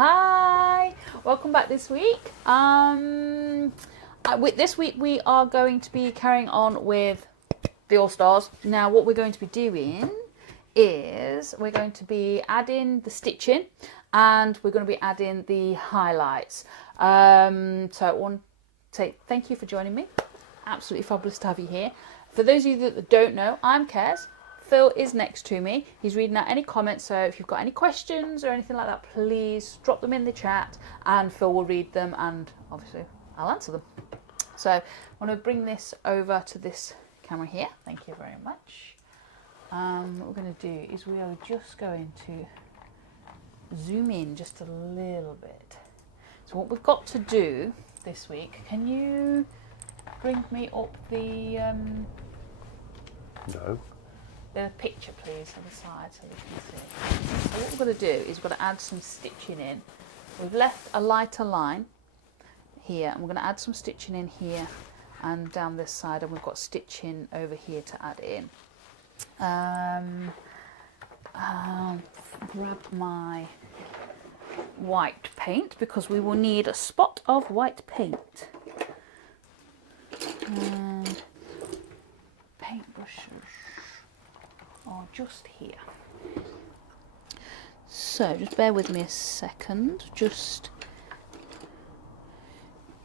Hi, welcome back this week. This week we are going to be carrying on with the All Stars. Now what we're going to be doing is we're going to be adding the stitching and we're going to be adding the highlights. So I want to say thank you for joining me. Absolutely fabulous to have you here. For those of you that don't know, I'm Kez. Phil is next to me. He's reading out any comments, so if you've got any questions or anything like that, please drop them in the chat and Phil will read them and obviously I'll answer them. So I want to bring this over to this camera here. Thank you very much. What we're going to do is we are just going to zoom in just a little bit. So what we've got to do this week, can you bring me up the... No. The picture please on the side so we can see. So what we're going to do is we're going to add some stitching in. We've left a lighter line here and we're going to add some stitching in here and down this side, and we've got stitching over here to add in. I'll grab my white paint because we will need a spot of white paint. And paintbrushes are just here. So just bear with me a second, just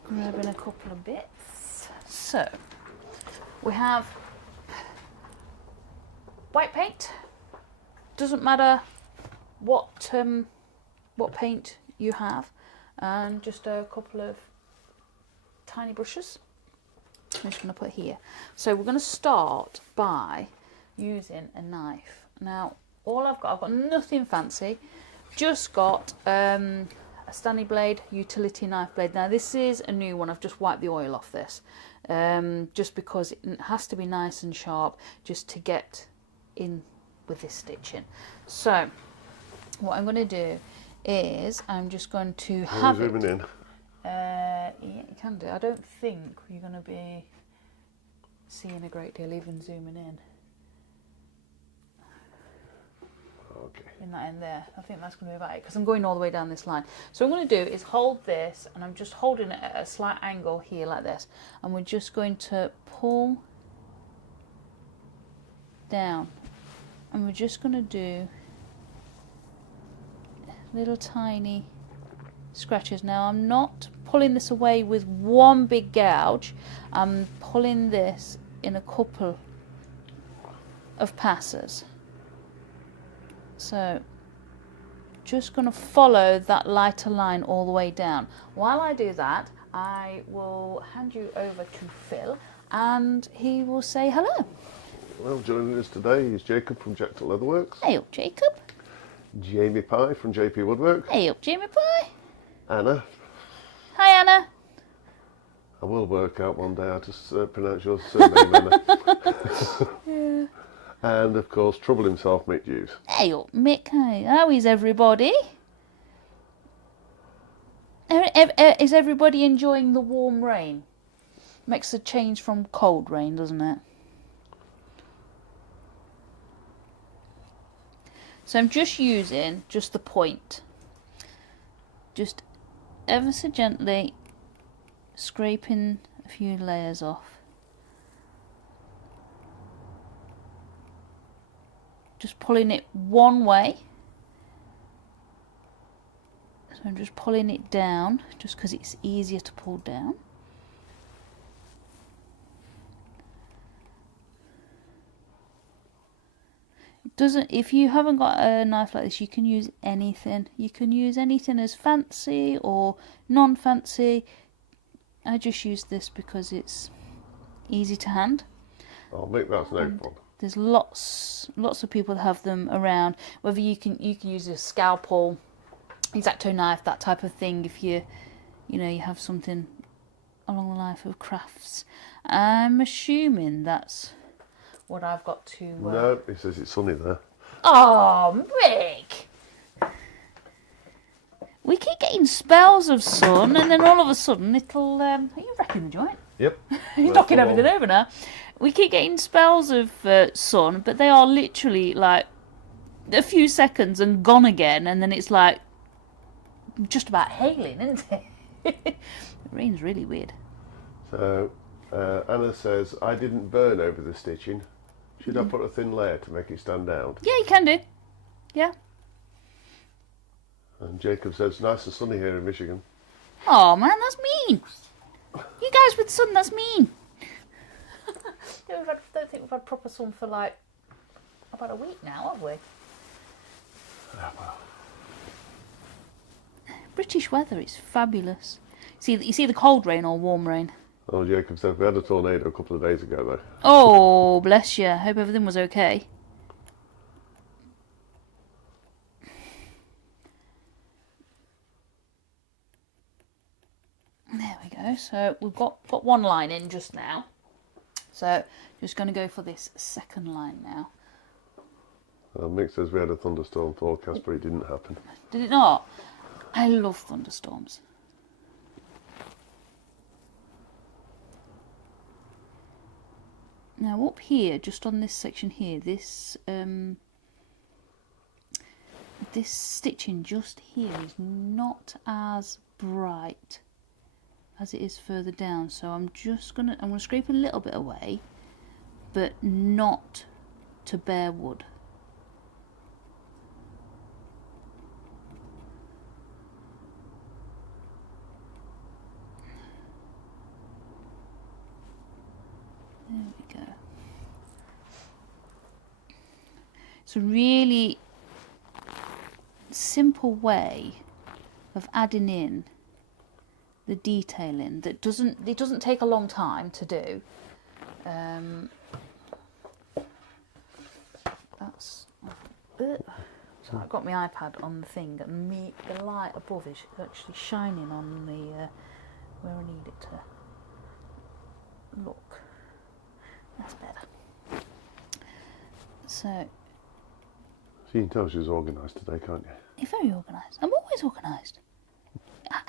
grabbing a couple of bits. So we have white paint. Doesn't matter what paint you have, and just a couple of tiny brushes I'm just going to put here. So we're going to start by using a knife. Now all I've got nothing fancy, just got a Stanley blade utility knife blade. Now this is a new one, I've just wiped the oil off this just because it has to be nice and sharp just to get in with this stitching. So what I'm going to do is I'm just going to have it zooming in. Yeah, you can do. I don't think you're going to be seeing a great deal even zooming in. Okay. In that end there, I think that's going to be about it because I'm going all the way down this line. So what I'm going to do is hold this, and I'm just holding it at a slight angle here like this, and we're just going to pull down, and we're just going to do little tiny scratches. Now I'm not pulling this away with one big gouge, I'm pulling this in a couple of passes. So just going to follow that lighter line all the way down. While I do that, I will hand you over to Phil and he will say hello. Well, joining us today is Jacob from Jacked Leatherworks. Hey up, Jacob. Jamie Pye from JP Woodwork. Hey up, Jamie Pye. Anna. Hi Anna. I will work out one day how to pronounce your surname, Anna. Yeah. And of course, Trouble himself, Mick Hughes. Hey up, Mick. Hey, how is everybody? Is everybody enjoying the warm rain? Makes a change from cold rain, doesn't it? So I'm just using just the point. Just ever so gently scraping a few layers off. Just pulling it one way. So I'm just pulling it down just because it's easier to pull down. It doesn't, if you haven't got a knife like this, you can use anything. You can use anything as fancy or non-fancy. I just use this because it's easy to hand. Oh, Mick, that's no fun. There's lots of people that have them around. Whether you can use a scalpel, X-Acto knife, that type of thing. If you have something along the line of crafts. I'm assuming that's what I've got to. No, it says it's sunny there. Oh, Mick! We keep getting spells of sun, and then all of a sudden it'll. Are you wrecking the joint? Yep. You're knocking everything over now. We keep getting spells of sun, but they are literally like a few seconds and gone again, and then it's like just about hailing, isn't it? The rain's really weird. So Anna says, I didn't burn over the stitching. Should I put a thin layer to make it stand out? Yeah, you can do. Yeah. And Jacob says, nice and sunny here in Michigan. Oh man, that's mean. You guys with sun, that's mean. I don't think we've had proper sun for like about a week now, have we? British weather is fabulous. You see the cold rain or warm rain? Oh, Jacob said, we had a tornado a couple of days ago though. Oh, bless you. Hope everything was okay. There we go. So we've got one line in just now. So just going to go for this second line now. Mick says we had a thunderstorm forecast, but it didn't happen. Did it not? I love thunderstorms. Now up here, just on this section here, this this stitching just here is not as bright as it is further down. So I'm gonna scrape a little bit away, but not to bare wood. There we go. It's a really simple way of adding in the detailing that doesn't take a long time to do. So I've got my iPad on the thing, and the light above is actually shining on the where I need it to look. That's better. So you can tell she's organised today, can't you? you're very organised. I'm always organised.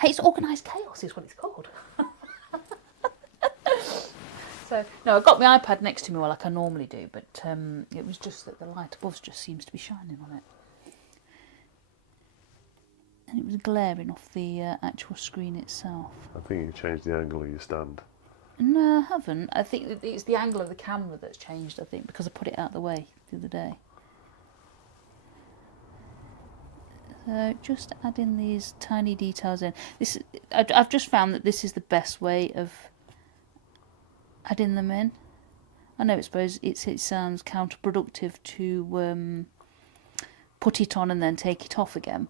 It's organised chaos is what it's called. So no, I've got my iPad next to me like I normally do, but it was just that the light above just seems to be shining on it, and it was glaring off the actual screen itself. I think you changed the angle of your stand. No, I haven't. I think it's the angle of the camera that's changed, I think, because I put it out of the way the other day. So just adding these tiny details in. I've just found that this is the best way of adding them in. I know it sounds counterproductive to put it on and then take it off again,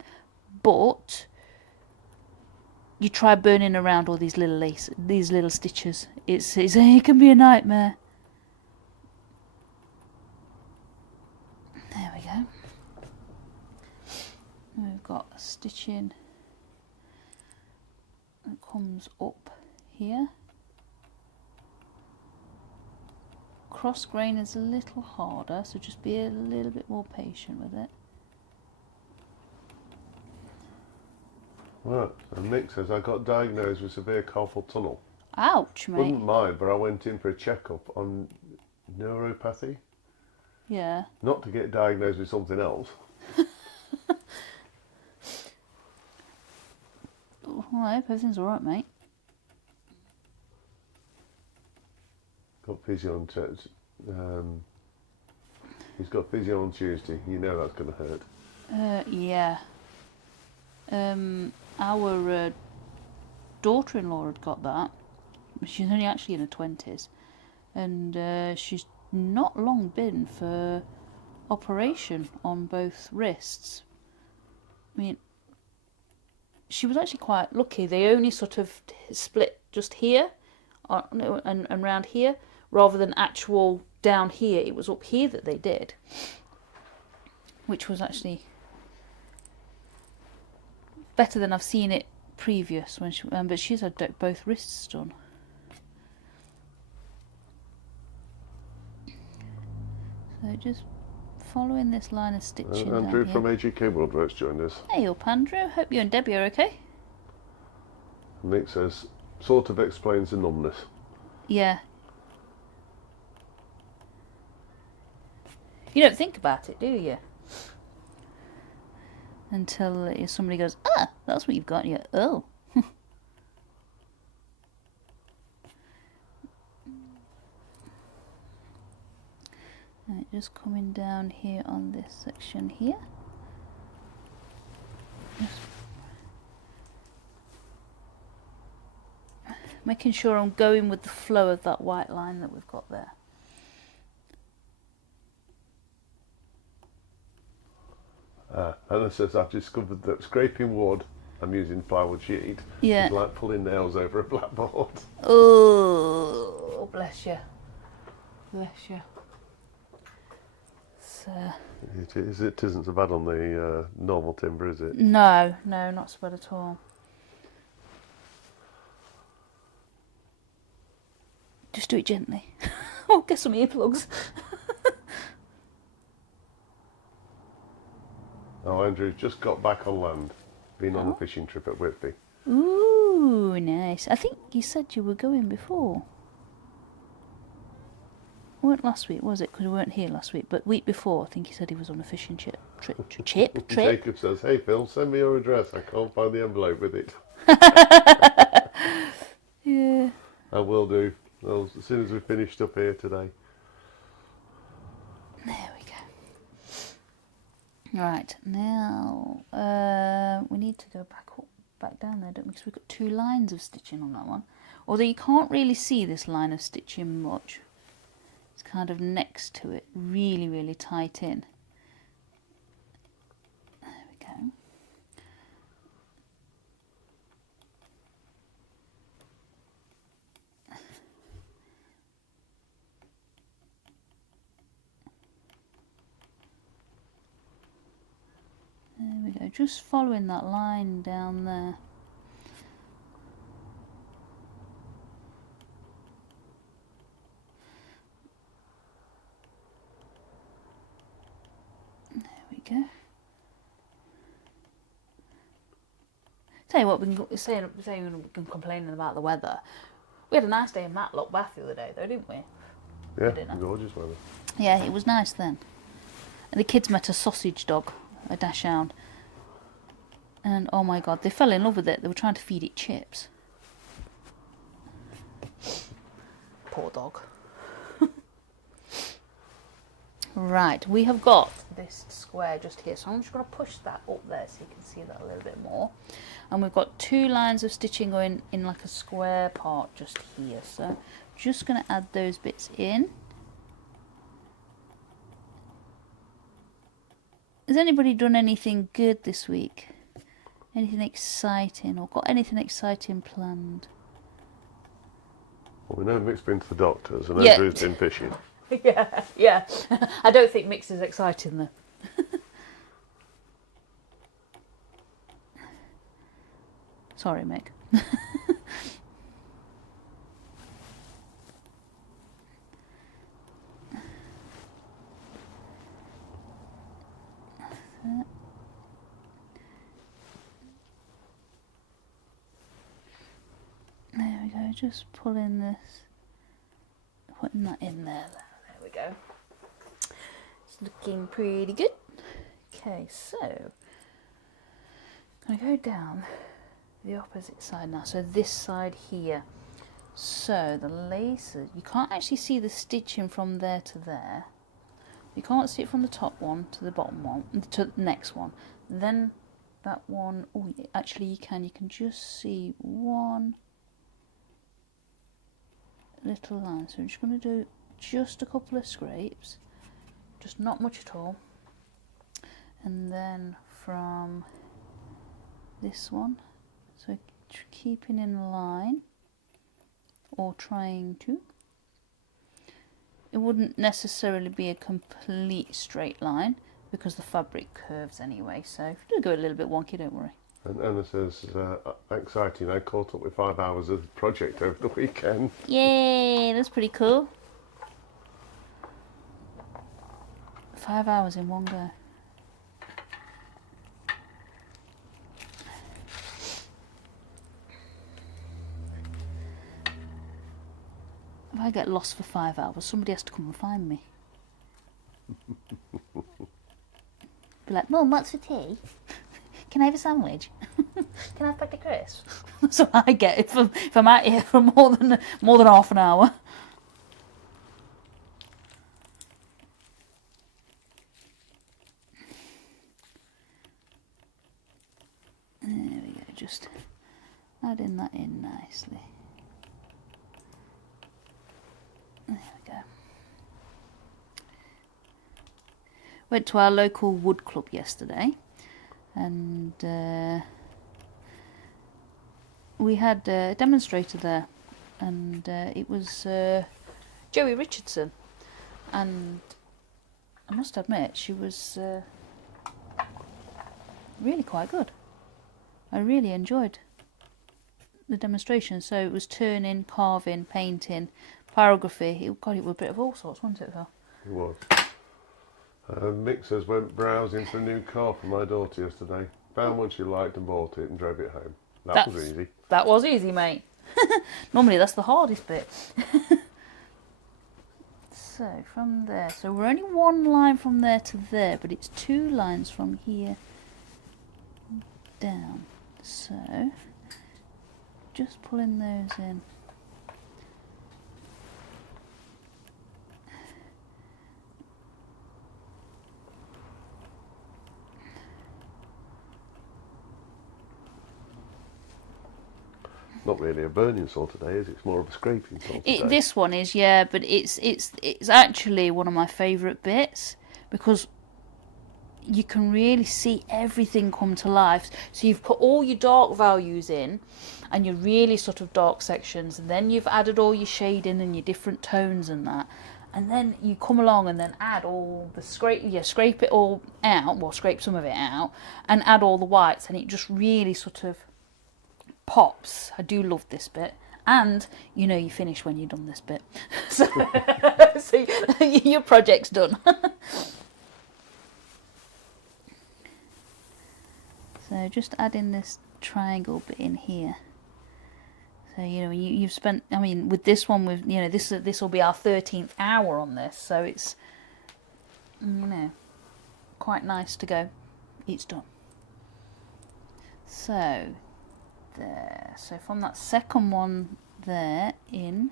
but you try burning around all these little stitches. It can be a nightmare. There we go. We've got a stitching that comes up here. Cross grain is a little harder, so just be a little bit more patient with it. Right, and Nick says, I got diagnosed with severe carpal tunnel. Ouch, mate. Wouldn't mind, but I went in for a checkup on neuropathy. Yeah. Not to get diagnosed with something else. Well, I hope everything's alright, mate. Got physio on he's got physio on Tuesday. You know that's going to hurt. Yeah. Our daughter-in-law had got that. She's only actually in her 20s, and she's not long been for operation on both wrists. I mean, she was actually quite lucky. They only sort of split just here and round here, rather than actual down here. It was up here that they did, which was actually better than I've seen it previous when she, but she's had both wrists done. So just following this line of stitching. Andrew from AGK Worldworks joined us. Hey up, Andrew. Hope you and Debbie are okay. Nick says, sort of explains the numbness. Yeah. You don't think about it, do you? until somebody goes, ah, that's what you've got. And you're, oh. Right, just coming down here on this section here. Just making sure I'm going with the flow of that white line that we've got there. Anna says, I've discovered that scraping wood, I'm using plywood sheet, Yeah. is like pulling nails over a blackboard. Oh, bless you. Bless you. So, It isn't so bad on the normal timber, is it? no, not so bad at all. Just do it gently. Oh, get some earplugs. Oh, Andrew's just got back on land, been on a fishing trip at Whitby. Ooh, nice. I think you said you were going before. Weren't last week, was it? Because we weren't here last week. But week before, I think he said he was on a fishing trip. Jacob says, hey Phil, send me your address. I can't find the envelope with it. Yeah. I will do. Well, as soon as we've finished up here today. There we go. Right, now we need to go back down there, don't we? Because we've got 2 lines of stitching on that one. Although you can't really see this line of stitching much. It's kind of next to it, really, really tight in. There we go. There we go, just following that line down there. There we go. Tell you what, we can saying we can complaining about the weather. We had a nice day in Matlock Bath the other day, though, didn't we? Yeah, gorgeous weather. Yeah, it was nice then. And the kids met a sausage dog, a dachshund. And oh my god, they fell in love with it. They were trying to feed it chips. Poor dog. Right, we have got this square just here. So I'm just going to push that up there so you can see that a little bit more. And we've got 2 lines of stitching going in like a square part just here. So just going to add those bits in. Has anybody done anything good this week? Anything exciting or got anything exciting planned? Well, we know Mick's been to the doctors and Yeah. Andrew's been fishing. Yeah. I don't think mix is exciting though. Sorry, Mick. There we go, just pulling this, putting that in there. There we go. It's looking pretty good. Okay, so I'm going to go down the opposite side now. So this side here. So the laces, you can't actually see the stitching from there to there. You can't see it from the top one to the bottom one, to the next one. Then that one, oh, actually you can just see one little line. So I'm just going to do just a couple of scrapes, just not much at all. And then from this one, so keeping in line, or trying to. It wouldn't necessarily be a complete straight line because the fabric curves anyway, so if you do go a little bit wonky, don't worry. And Anna says, exciting, I caught up with 5 hours of the project over the weekend. Yay, that's pretty cool. 5 hours in one go. If I get lost for 5 hours, somebody has to come and find me. Be like, Mum, what's for tea? can I have a sandwich? Can I have packet crisps? That's what I get if I'm out here for more than half an hour. There we go, just adding that in nicely. There we go. Went to our local wood club yesterday, and we had a demonstrator there, and it was Joey Richardson, and I must admit she was really quite good. I really enjoyed the demonstration. So it was turning, carving, painting, pyrography. It was a bit of all sorts, wasn't it, Phil? It was. Mixers went browsing for a new car for my daughter yesterday. Found one she liked and bought it and drove it home. That was easy. That was easy, mate. Normally that's the hardest bit. So from there, so we're only one line from there to there, but it's 2 lines from here down. So just pulling those in. Not really a burning saw today, is it? It's more of a scraping saw today. This one is, yeah, but it's actually one of my favourite bits because you can really see everything come to life. So you've put all your dark values in and your really sort of dark sections, and then you've added all your shading and your different tones and that, and then you come along and then add all the scrape it all out, well, scrape some of it out and add all the whites, and it just really sort of pops. I do love this bit, and you know you finish when you've done this bit. So, so your project's done. So just adding this triangle bit in here. So you know you've spent. I mean, with this one, with this will be our 13th hour on this, so it's quite nice to go. It's done. So there. So from that second one there in,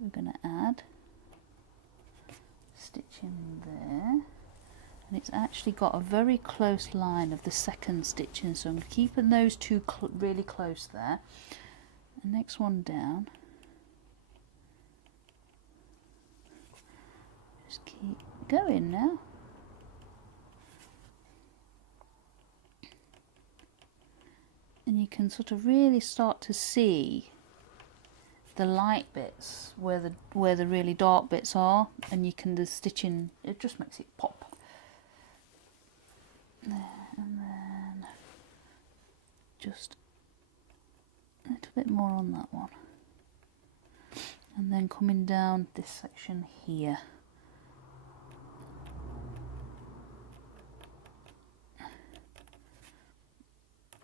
we're going to add stitch in there. And it's actually got a very close line of the second stitch in, so I'm keeping those two really close there. The next one down, just keep going now. And you can sort of really start to see the light bits where the really dark bits are, and you can the stitching, it just makes it pop. There, and then just a little bit more on that one, and then coming down this section here.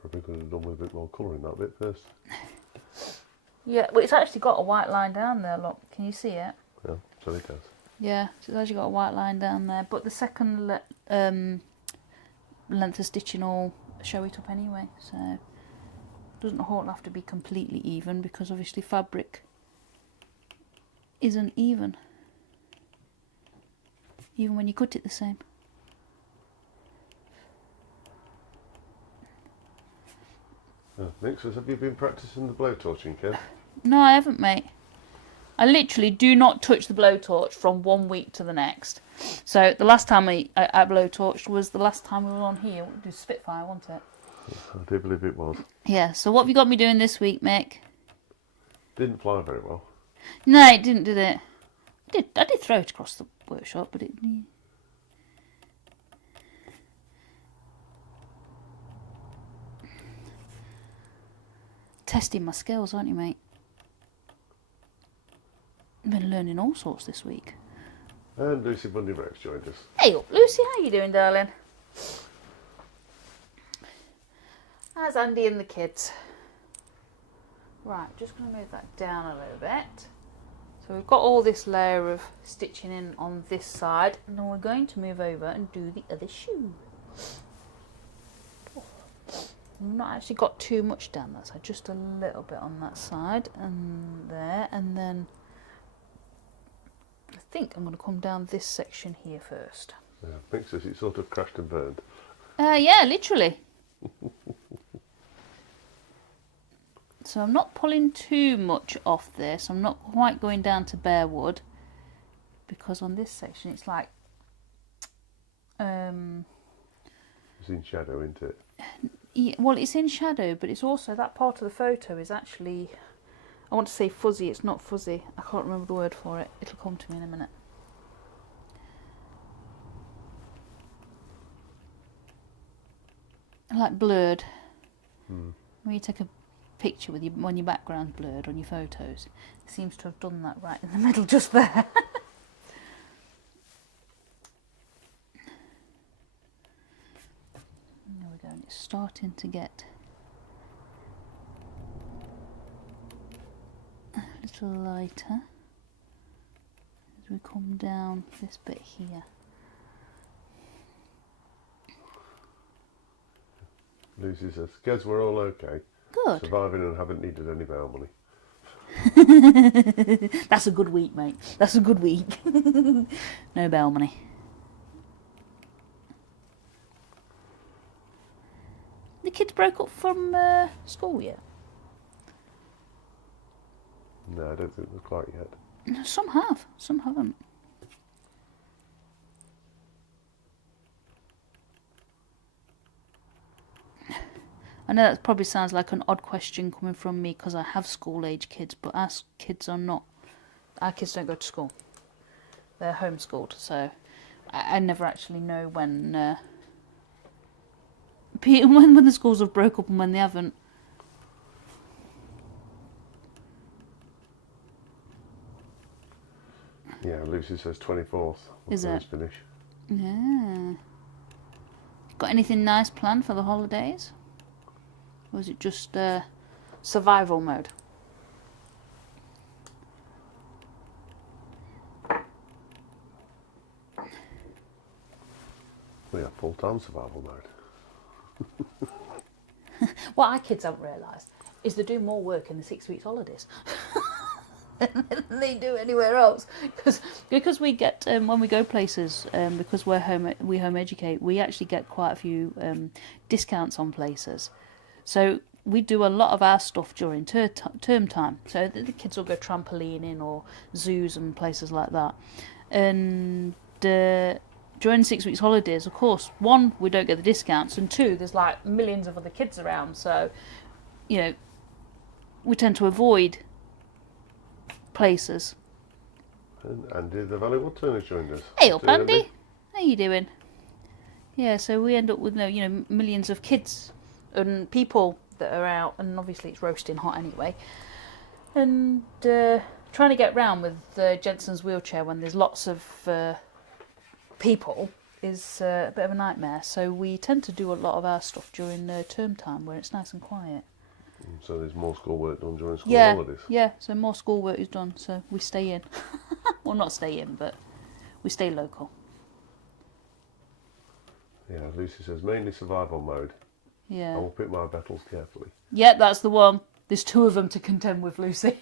Probably could have done with a bit more colour in that bit first. Yeah, well, it's actually got a white line down there, look, can you see it? Yeah, so it does. Yeah, so it's actually got a white line down there, but the second length of stitching will show it up anyway, so it doesn't all have to be completely even, because obviously fabric isn't even when you cut it the same. Mixers, have you been practising the blowtorching, Kez? No, I haven't, mate. I literally do not touch the blowtorch from 1 week to the next. So the last time I blowtorched was the last time we were on here. It was Spitfire, wasn't it? I do believe it was. Yeah, so what have you got me doing this week, Mick? Didn't fly very well. No, it didn't, did it? I did throw it across the workshop, but it... Testing my skills, aren't you, mate? I've been learning all sorts this week. And Lucy Bundy Rex joined us. Hey up, Lucy, how you doing, darling? How's Andy and the kids? Right, just going to move that down a little bit. So we've got all this layer of stitching in on this side, and then we're going to move over and do the other shoe. We've not actually got too much down that side, just a little bit on that side and there, and then I think I'm going to come down this section here first. Yeah, I think so. It sort of crashed and burned. Yeah, literally. So I'm not pulling too much off this. I'm not quite going down to bare wood, because on this section it's like It's in shadow, isn't it? yeah, well, it's in shadow, but it's also that part of the photo is actually, I want to say fuzzy, it's not fuzzy. I can't remember the word for it. It'll come to me in a minute. Like blurred. When you take a picture with when your background's blurred on your photos, it seems to have done that right in the middle just there. There we go, and it's starting to get a little lighter as we come down this bit here. Lucy says, Kez, we're all okay. Good. Surviving and haven't needed any bail money. That's a good week, mate. That's a good week. No bail money. The kids broke up from school yet? No, I don't think we're quite yet. Some have, some haven't. I know that probably sounds like an odd question coming from me because I have school-age kids, but our kids are not. Our kids don't go to school. They're homeschooled, so I never actually know when when the schools have broke up and when they haven't. Yeah, Lucy says 24th. Is it? Finish. Yeah. Got anything nice planned for the holidays? Or is it just survival mode? We are full-time survival mode. What our kids haven't realised is they do more work in the 6 weeks holidays than they do anywhere else. Because we get when we go places, because we home educate, we actually get quite a few discounts on places. So we do a lot of our stuff during term time. So the kids will go trampolining or zoos and places like that. And during 6 weeks holidays, of course, one, we don't get the discounts, and two, there's like millions of other kids around. So, you know, we tend to avoid places. And Andy the Valley Wood has joined us. Hey up, Andy. How you doing? Yeah, so we end up with millions of kids and people that are out, and obviously it's roasting hot anyway. And trying to get round with Jensen's wheelchair when there's lots of people is a bit of a nightmare. So we tend to do a lot of our stuff during term time where it's nice and quiet. So there's more schoolwork done during school Yeah, holidays? yeah, so more schoolwork is done, so we stay in. Well, not stay in, but we stay local. Yeah, Lucy says mainly survival mode. Yeah. I will pick my battles carefully. Yeah, that's the one. There's two of them to contend with, Lucy.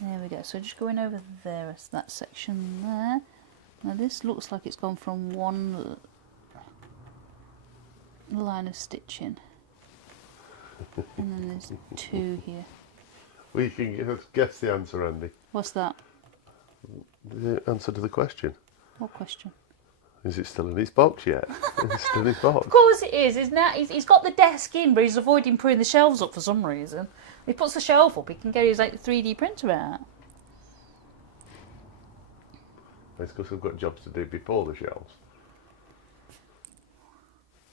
There we go. So just going over there, it's that section there. Now this looks like it's gone from one line of stitching. And then there's two here. Well, you can guess the answer, Andy. What's that? The answer to the question. What question? Is it still in his box yet? Is it still in his box? Of course it is. He's got the desk in, but he's avoiding putting the shelves up for some reason. He puts the shelf up, he can get his 3D printer out. It's because I've got jobs to do before the shelves.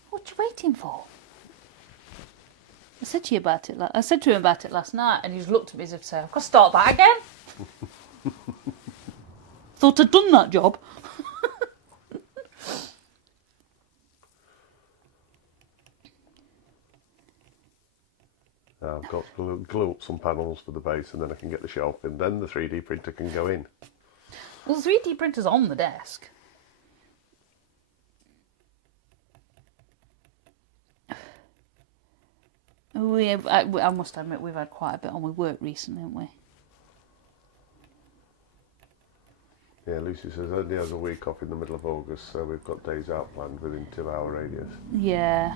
What you waiting for? I said to him about it last night, and he just looked at me as if to say, "I've got to start that again." Thought I'd done that job. I've got to glue up some panels for the base, and then I can get the shelf in. Then the 3D printer can go in. Well, the 3D printer's on the desk. I must admit, we've had quite a bit on with work recently, haven't we? Yeah, Lucy says only has a week off in the middle of August, so we've got days out planned within 2-hour radius. Yeah.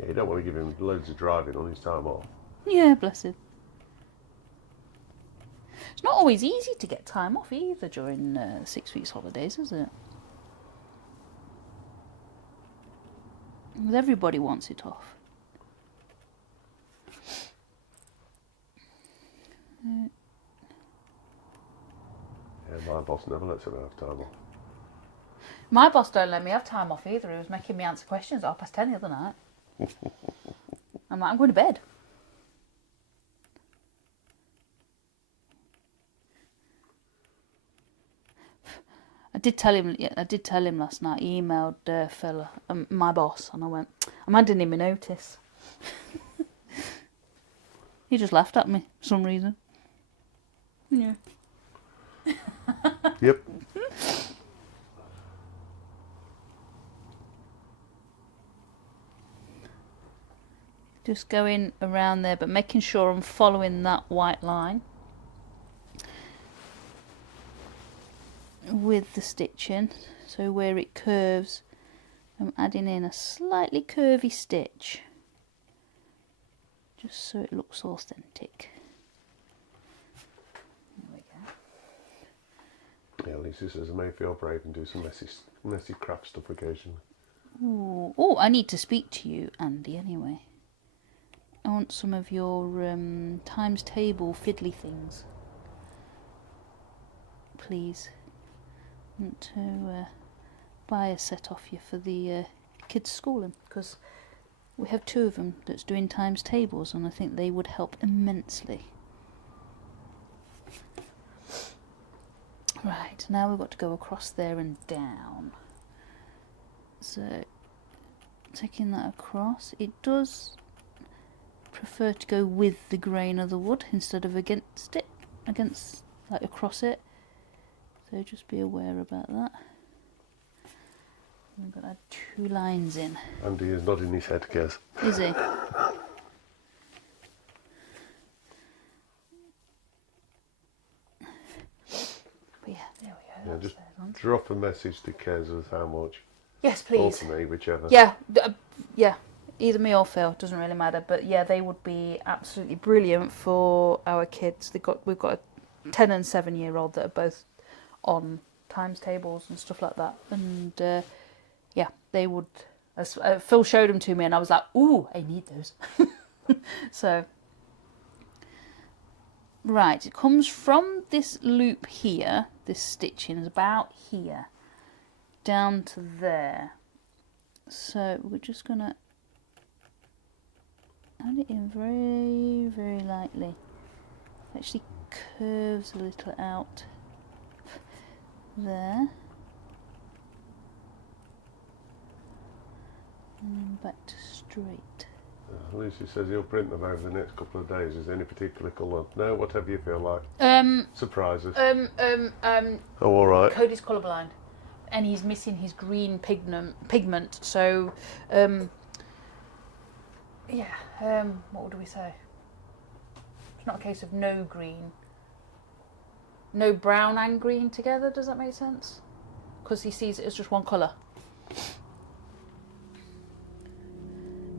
Yeah, you don't want to give him loads of driving on his time off. Yeah, bless him. It's not always easy to get time off either during 6 weeks holidays, is it? Because everybody wants it off. Yeah, my boss never lets him have time off. My boss don't let me have time off either. He was making me answer questions at 10:30 the other night. I'm like, I'm going to bed. I did tell him last night. He emailed fella, my boss, and I went, I'm handing him a notice. He just laughed at me for some reason. Yeah. Yep. Just going around there, but making sure I'm following that white line with the stitching. So where it curves, I'm adding in a slightly curvy stitch, just so it looks authentic. There we go. Yeah, Lucy says I may feel brave and do some messy craft stuff occasionally. Ooh. Oh, I need to speak to you, Andy, anyway. I want some of your times table fiddly things. Please. I want to buy a set off you for the kids' schooling, because we have 2 of them that's doing times tables, and I think they would help immensely. Right, now we've got to go across there and down. So, taking that across, it does prefer to go with the grain of the wood instead of against it, like across it. So just be aware about that. We've got to add 2 lines in. Andy is nodding his head, Kez. Is he? But yeah, there we go. Yeah, just drop a message to Kez with how much. Yes, Or please. to me, whichever. Yeah, yeah. Either me or Phil, doesn't really matter. But yeah, they would be absolutely brilliant for our kids. We've got a 10 and 7-year-old that are both on times tables and stuff like that. And yeah, they would. Phil showed them to me, and I was like, "Ooh, I need those." So, right, it comes from this loop here. This stitching is about here, down to there. So we're just gonna add it in very, very lightly. Actually curves a little out there. And then back to straight. Lucy says he'll print them over the next couple of days. Is there any particular colour? No, whatever you feel like. Surprises. Oh, all right. Cody's colourblind, and he's missing his green pigment. So, yeah. What would we say? It's not a case of no green, no brown and green together. Does that make sense? Because he sees it as just one colour.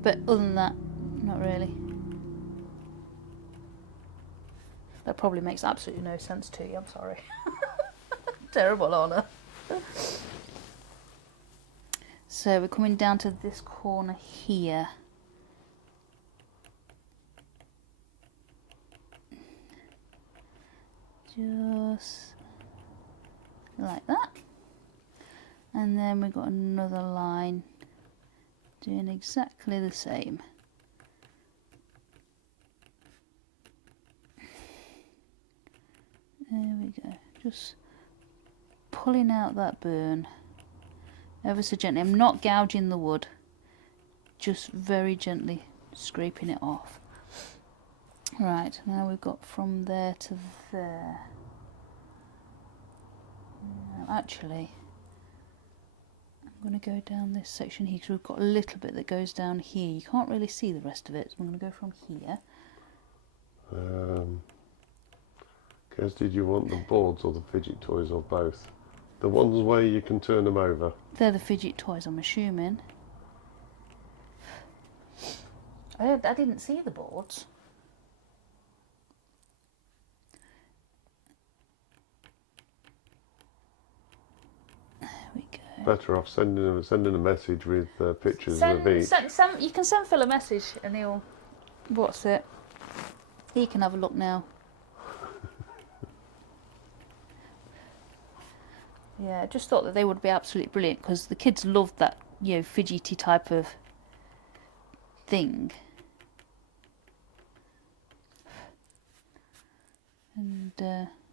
But other than that, not really. That probably makes absolutely no sense to you. I'm sorry. Terrible, Anna. So we're coming down to this corner here. Just like that. And then we've got another line doing exactly the same. There we go. Just pulling out that burn ever so gently. I'm not gouging the wood, just very gently scraping it off. Right, now we've got from there to there. Actually, I'm going to go down this section here because we've got a little bit that goes down here. You can't really see the rest of it, so I'm going to go from here. Kez, did you want the boards or the fidget toys or both? The ones where you can turn them over. They're the fidget toys, I'm assuming. I didn't see the boards. There we go. Better off sending a message with pictures of each. You can send Phil a message and he'll... What's it? He can have a look now. Yeah, I just thought that they would be absolutely brilliant because the kids love that, you know, fidgety type of thing. And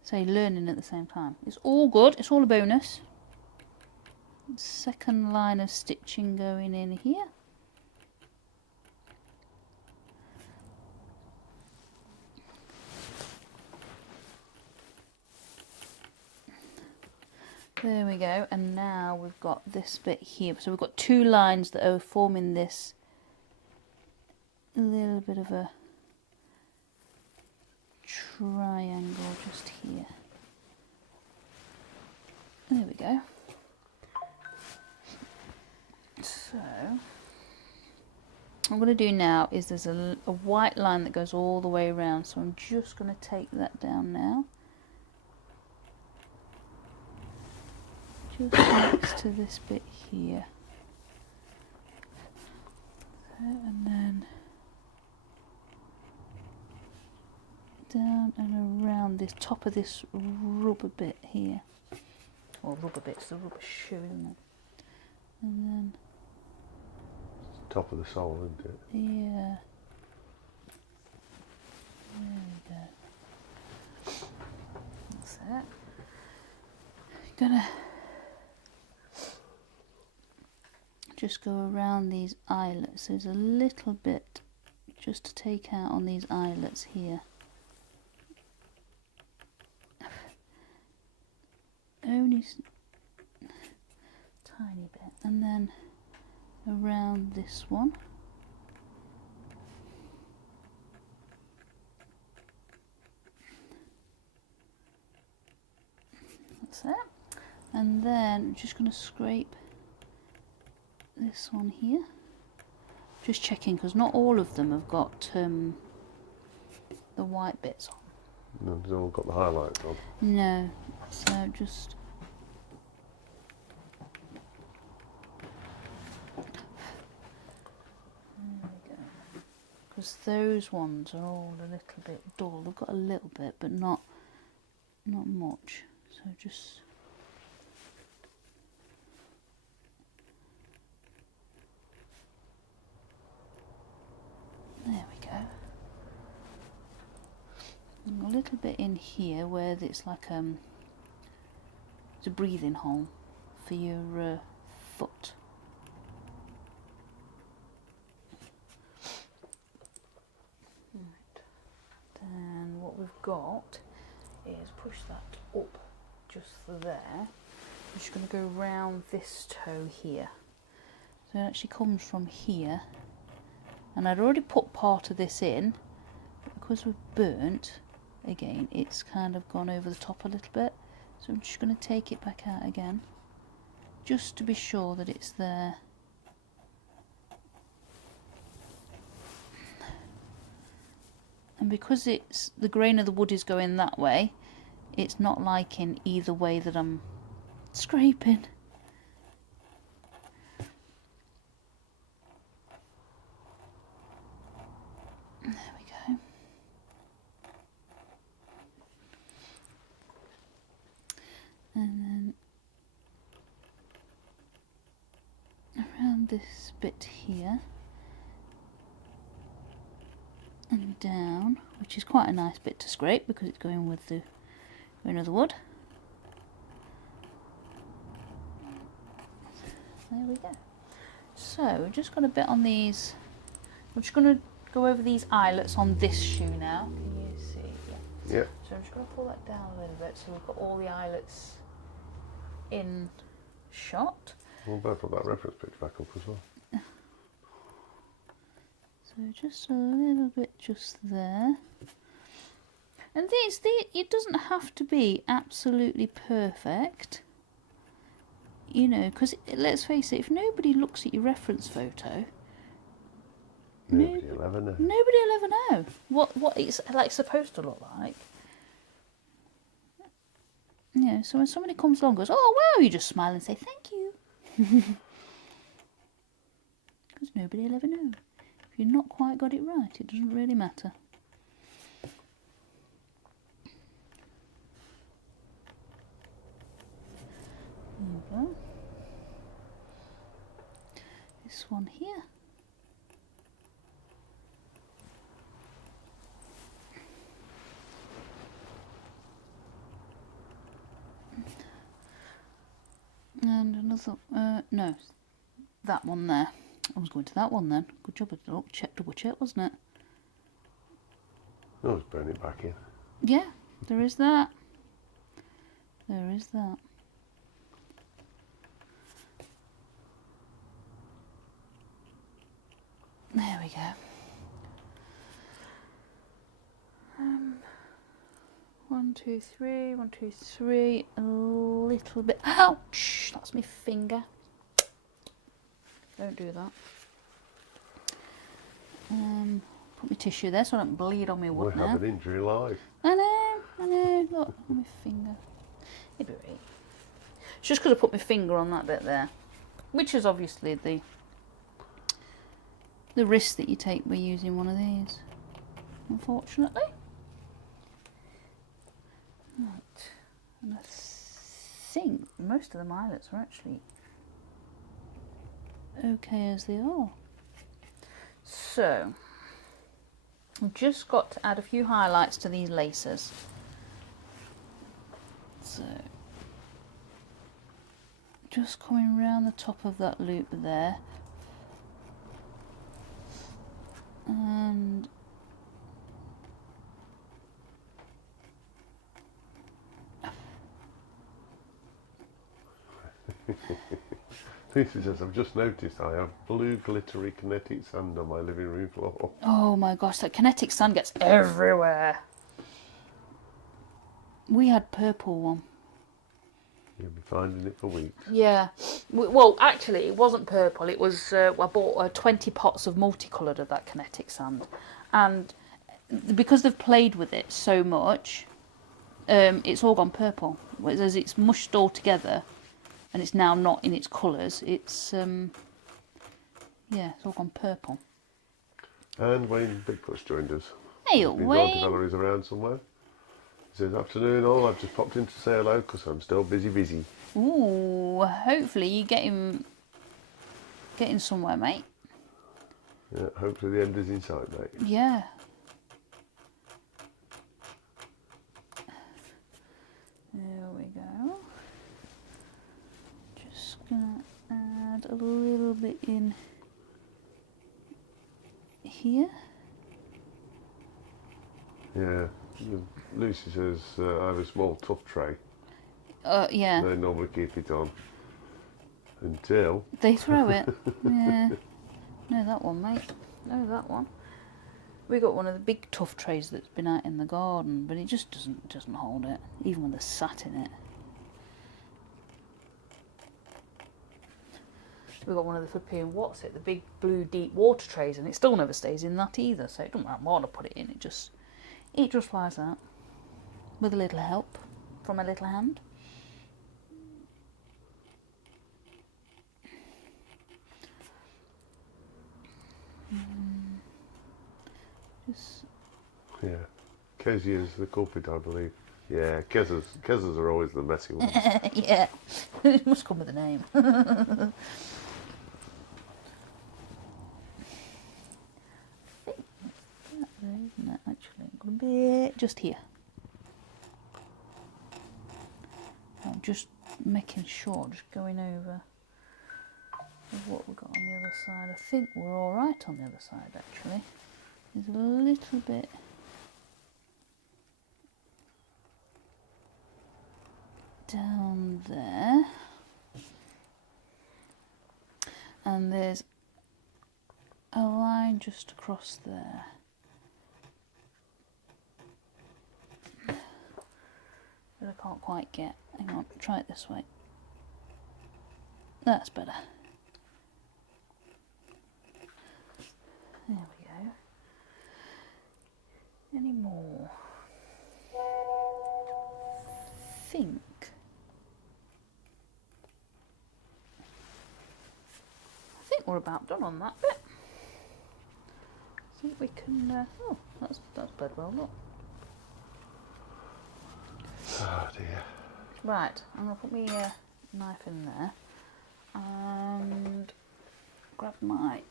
say learning at the same time. It's all good, it's all a bonus. Second line of stitching going in here. There we go, and now we've got this bit here. So we've got two lines that are forming this little bit of a triangle just here. There we go. So what I'm going to do now is there's a white line that goes all the way around, so I'm just going to take that down now. Just next to this bit here. And then down and around this top of this rubber bit here. Or rubber bits, the rubber shoe, isn't it? And then Top of the sole, isn't it? yeah. There we go. That's it. Gonna just go around these eyelets. There's a little bit just to take out on these eyelets here. Only tiny bit, and then around this one. That's it. And then I'm just going to scrape this one here. Just checking because not all of them have got the white bits on. No, they've all got the highlights on. No, so just because those ones are all a little bit dull. They've got a little bit, but not much. So just there we go. And a little bit in here where it's like it's a breathing hole for your foot. Right. Then what we've got is push that up just there. I'm just going to go round this toe here. So it actually comes from here. And I'd already put part of this in, but because we've burnt, again, it's kind of gone over the top a little bit. So I'm just going to take it back out again, just to be sure that it's there. And because it's the grain of the wood is going that way, it's not liking either way that I'm scraping. There we go. And then around this bit here and down, which is quite a nice bit to scrape because it's going with the grain of the wood. There we go. So we've just got a bit on these. I'm just going to go over these eyelets on this shoe now. Can you see? Yeah. Yeah. So I'm just going to pull that down a little bit so we've got all the eyelets in shot. We'll both put that reference picture back up as well. So just a little bit just there. And it doesn't have to be absolutely perfect. You know, because let's face it, if nobody looks at your reference photo, Nobody will ever know. Nobody will ever know what it's like supposed to look like. Yeah, so when somebody comes along and goes, oh wow, you just smile and say thank you. Because nobody will ever know. If you've not quite got it right, it doesn't really matter. There we go. This one here. And another, no, that one there. I was going to that one then. Good job, I double check, wasn't it? I'll just burn it back in. Yeah, there is that. There is that. There we go. 1, 2, 3, 1, 2, 3, a little bit. Ouch! That's my finger. Don't do that. Put my tissue there so I don't bleed on my wood now. We have an injury live. I know. Look, on my finger. It'll be right. It's just because I put my finger on that bit there, which is obviously the risk that you take by using one of these, unfortunately. Right, and I think most of the eyelets are actually okay as they are. So, I've just got to add a few highlights to these laces. So, just coming round the top of that loop there. And Lucy says, I've just noticed I have blue glittery kinetic sand on my living room floor. oh my gosh, that kinetic sand gets everywhere. We had purple one. You'll be finding it for weeks. Yeah. Well, actually, it wasn't purple. It was, I bought 20 pots of multicoloured of that kinetic sand. And because they've played with it so much, it's all gone purple. As it's mushed all together, and it's now not in its colours, it's, yeah, it's all gone purple. And Wayne Bigfoot's joined us. Hey, He's been gone to Wayne. galleries around somewhere. He says, afternoon all, I've just popped in to say hello because I'm still busy. Ooh, hopefully you getting somewhere, mate. Yeah, hopefully the end is in sight, mate. Yeah. There we go. Just gonna add a little bit in here. Yeah. Lucy says, I have a small tough tray. Yeah. They normally keep it on until They throw it. Yeah. No, that one, mate. No, that one. We got one of the big tough trays that's been out in the garden, but it just doesn't hold it, even when they're sat in it. We got one of the flipping, the big blue deep water trays, and it still never stays in that either. So it don't matter what I put it in, it just flies out with a little help from a little hand. Just yeah. Kez is the culprit, I believe. Yeah, Kez's are always the messy ones. yeah, it must come with a name. I think that's that there, isn't it? Actually, I'm gonna be just here. I'm just making sure, just going over what we've got on the other side. I think we're all right on the other side, actually. There's a little bit. down there. And there's a line just across there. But I can't quite get. Hang on, try it this way. That's better. There we go. Any more? I think we're about done on that bit. I think we can. Oh, that's bled well, look. Oh dear. Right, I'm gonna put my knife in there and grab my.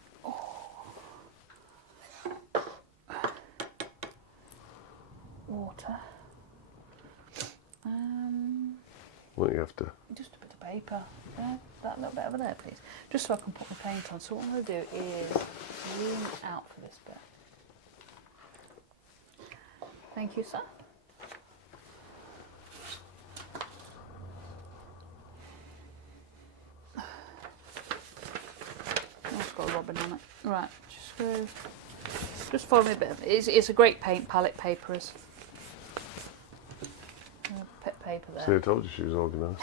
Water. What you have to? Just a bit of paper. Yeah, that little bit over there, please. Just so I can put my paint on. So what I'm going to do is zoom out for this bit. Thank you, sir. It's got a robin on it. Right, just follow me a bit of it. It's a great paint palette, paper is. Paper there. See, I told you she was organised.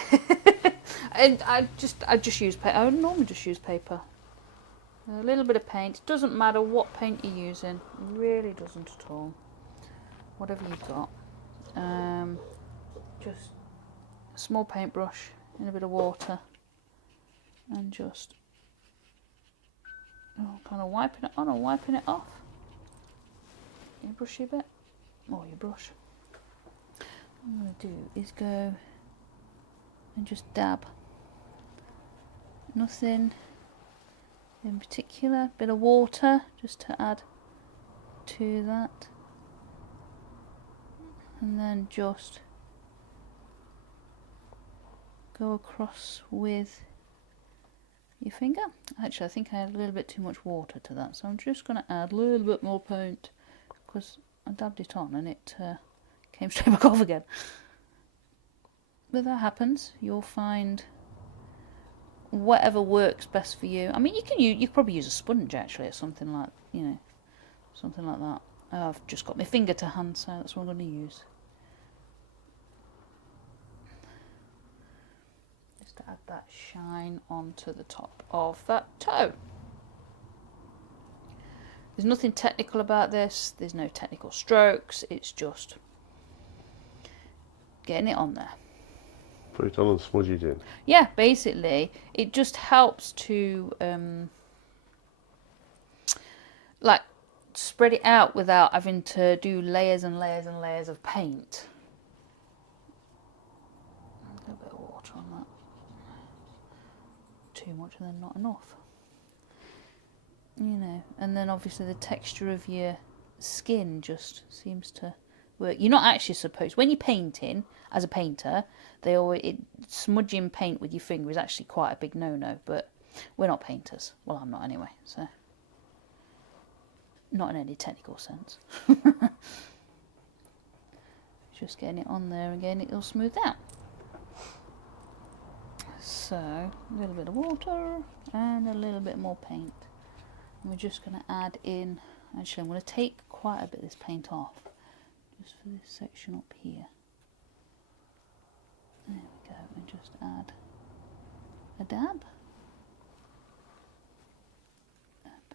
And I just use paper. I would normally just use paper. A little bit of paint. It doesn't matter what paint you're using. It really doesn't at all. Whatever you've got. Just a small paintbrush and a bit of water, and just kind of wiping it on and wiping it off. Your brushy bit, or your brush. What I'm going to do is go and just dab. Nothing in particular. Bit of water just to add to that. And then just go across with your finger. Actually, I think I had a little bit too much water to that. So I'm just going to add a little bit more paint because I dabbed it on and it came straight back off again. But that happens. You'll find whatever works best for you. I mean, you could probably use a sponge actually, or something like something like that. I've just got my finger to hand, so that's what I'm going to use. Just to add that shine onto the top of that toe. There's nothing technical about this. There's no technical strokes. It's just getting it on there. Put it on and smudge it in. Yeah, basically, it just helps to like spread it out without having to do layers and layers and layers of paint. A little bit of water on that. Too much and then not enough. And then obviously the texture of your skin just seems to work. You're not actually supposed, when you're painting as a painter, smudging paint with your finger is actually quite a big no-no, but we're not painters. Well, I'm not anyway, so not in any technical sense. Just getting it on there again, it'll smooth out. So a little bit of water and a little bit more paint. And we're just going to add in, actually I'm going to take quite a bit of this paint off, just for this section up here. There we go, and just add a dab.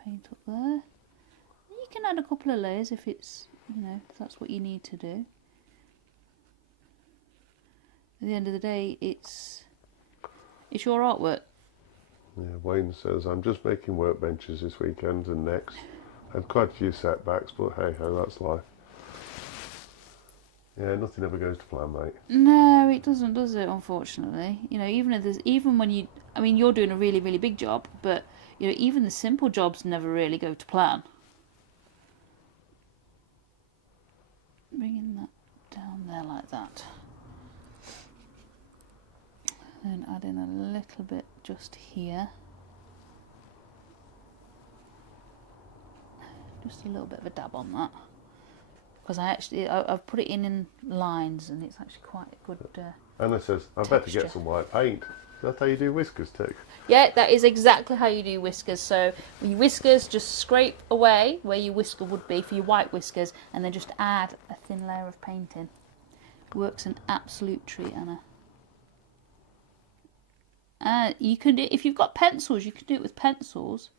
Paint up there. You can add a couple of layers if it's, if that's what you need to do. At the end of the day, it's your artwork. Yeah, Wayne says, I'm just making workbenches this weekend and next. Had quite a few setbacks, but hey ho, that's life. Yeah, nothing ever goes to plan, mate. No, it doesn't, does it? Unfortunately, even when you're doing a really, really big job, but even the simple jobs never really go to plan. Bringing that down there like that, then add in a little bit just here, just a little bit of a dab on that. Because I've put it in lines and it's actually quite a good Anna says, I better Texture. get some white paint. That's how you do whiskers too. Yeah, that is exactly how you do whiskers. So with your whiskers, just scrape away where your whisker would be for your white whiskers, and then just add a thin layer of paint in. Works an absolute treat, Anna. You can do, if you've got pencils, you can do it with pencils.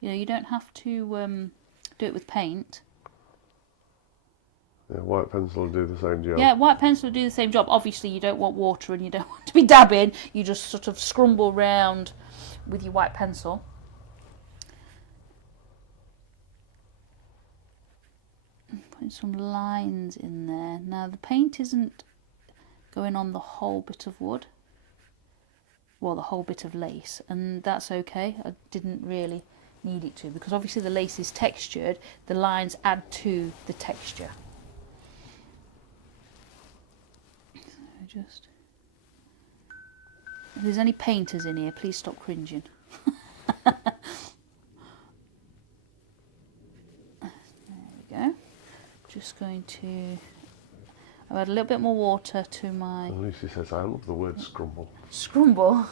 You know, you don't have to do it with paint. Yeah, white pencil will do the same job. Yeah, white pencil will do the same job. Obviously, you don't want water and you don't want to be dabbing. You just sort of scrumble round with your white pencil. Putting some lines in there. Now, the paint isn't going on the whole bit of wood. Well, the whole bit of lace, and that's okay. I didn't really need it to, because obviously the lace is textured. The lines add to the texture. So just, if there's any painters in here, please stop cringing. There we go. Just going to, I've add a little bit more water to my... Lucy says, I love the word scrumble. Scrumble.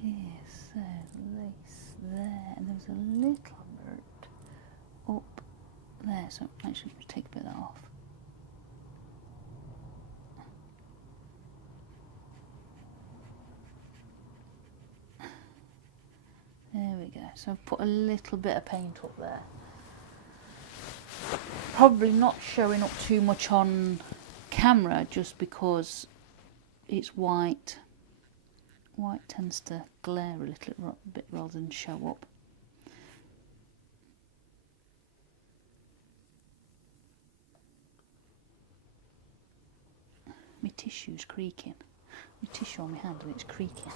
Yes, so lace there, and there's a little bit up there, so actually I'm going to take a bit of that off. There we go, so I've put a little bit of paint up there. Probably not showing up too much on camera just because it's white. White tends to glare a little bit rather than show up. My tissue's creaking. My tissue on my hand and it's creaking.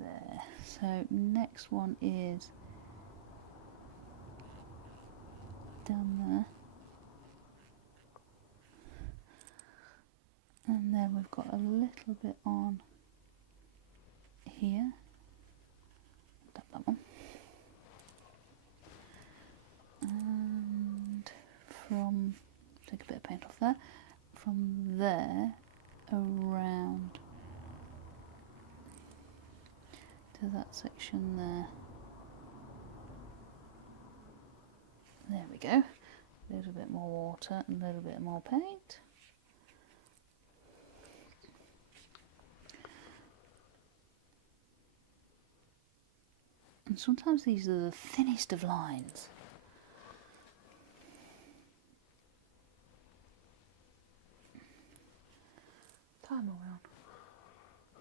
There. So next one is down there. And then we've got a little bit on here. Tap that one. And from, take a bit of paint off there, from there around to that section there. There we go. A little bit more water and a little bit more paint. And sometimes these are the thinnest of lines. Time around.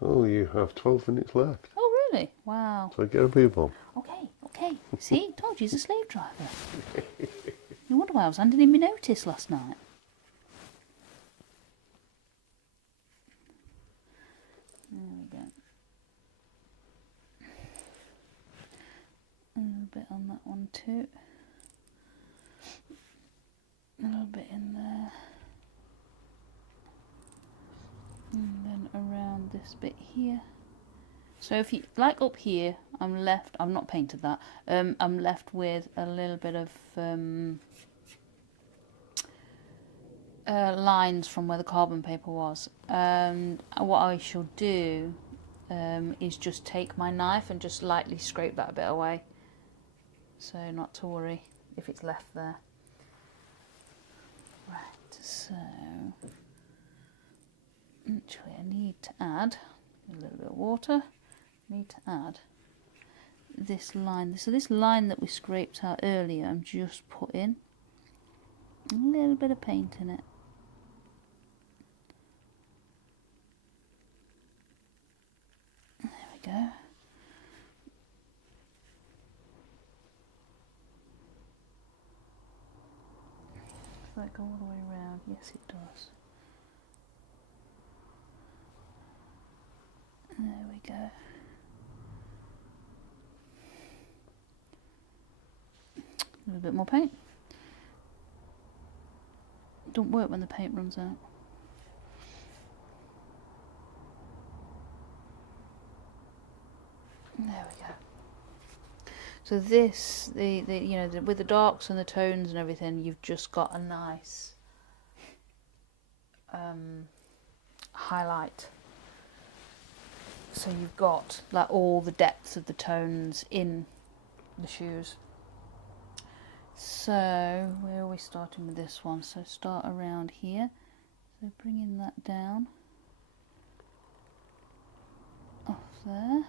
Oh, you have 12 minutes left. Oh, really? Wow. So get a move on. Okay, okay. See, told you he's a slave driver. No wonder why I was handing him my notice last night. There we go. A little bit on that one too. A little bit in there. And then around this bit here. So if you, like up here, I'm left, I've not painted that, I'm left with a little bit of lines from where the carbon paper was. What I shall do is just take my knife and just lightly scrape that a bit away. So not to worry if it's left there. Right, so actually I need to add a little bit of water. Need to add this line. So this line that we scraped out earlier, I'm just putting a little bit of paint in it. There we go. Does that go all the way around? Yes, it does. There we go. A little bit more paint. Don't work when the paint runs out. There we go. So this, with the darks and the tones and everything, you've just got a nice highlight. So you've got like all the depths of the tones in the shoes. So where are we starting with this one? So start around here. So bringing that down off there,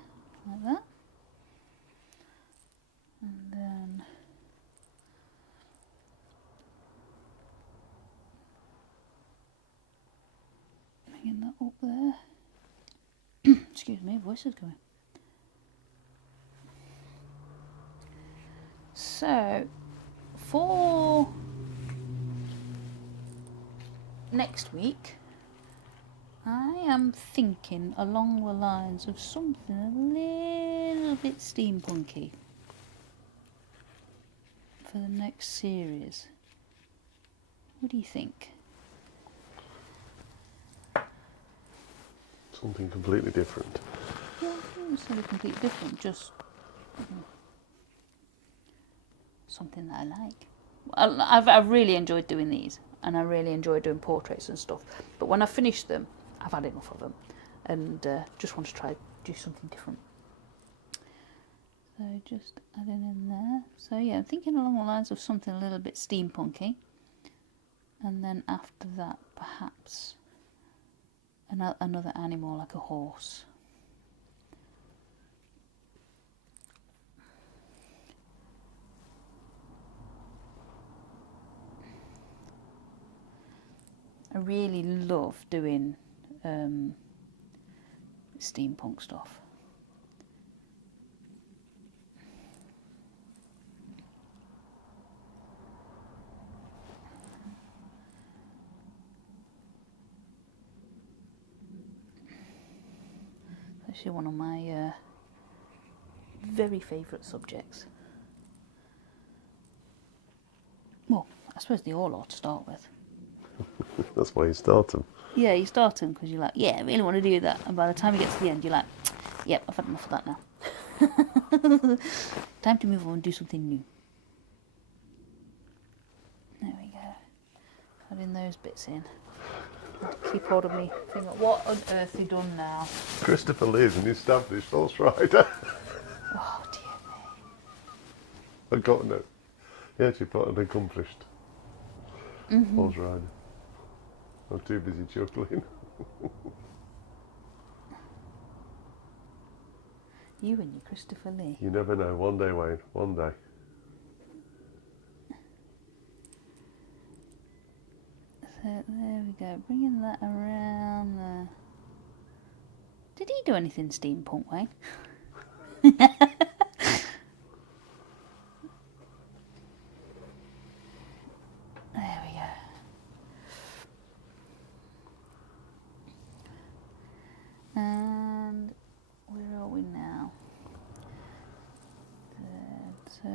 like that. And then bringing that up there. Excuse me, voice is going. So for next week, I am thinking along the lines of something a little bit steampunky for the next series. What do you think? Something completely different. Yeah, I wouldn't say completely different, just something that I like. I've really enjoyed doing these, and I really enjoy doing portraits and stuff. But when I finish them, I've had enough of them, and just want to try do something different. So just adding in there. So yeah, I'm thinking along the lines of something a little bit steampunky, and then after that, perhaps another animal like a horse. I really love doing steampunk stuff. Actually, one of my very favourite subjects. Well, I suppose they all are to start with. That's why you start them. Yeah, you start them because you're like, yeah, I really want to do that. And by the time you get to the end, you're like, yep, I've had enough of that now. Time to move on and do something new. There we go. Adding those bits in. Keep hold of me. Think, what on earth have you done now? Christopher Lee is an established horse rider. Oh, dear me. I got no. He actually put an accomplished horse rider. I'm too busy chuckling. You and your Christopher Lee. You never know. One day, Wayne. One day. So there we go. Bringing that around there. Did he do anything steampunk, Wayne? There we go. And where are we now? There, so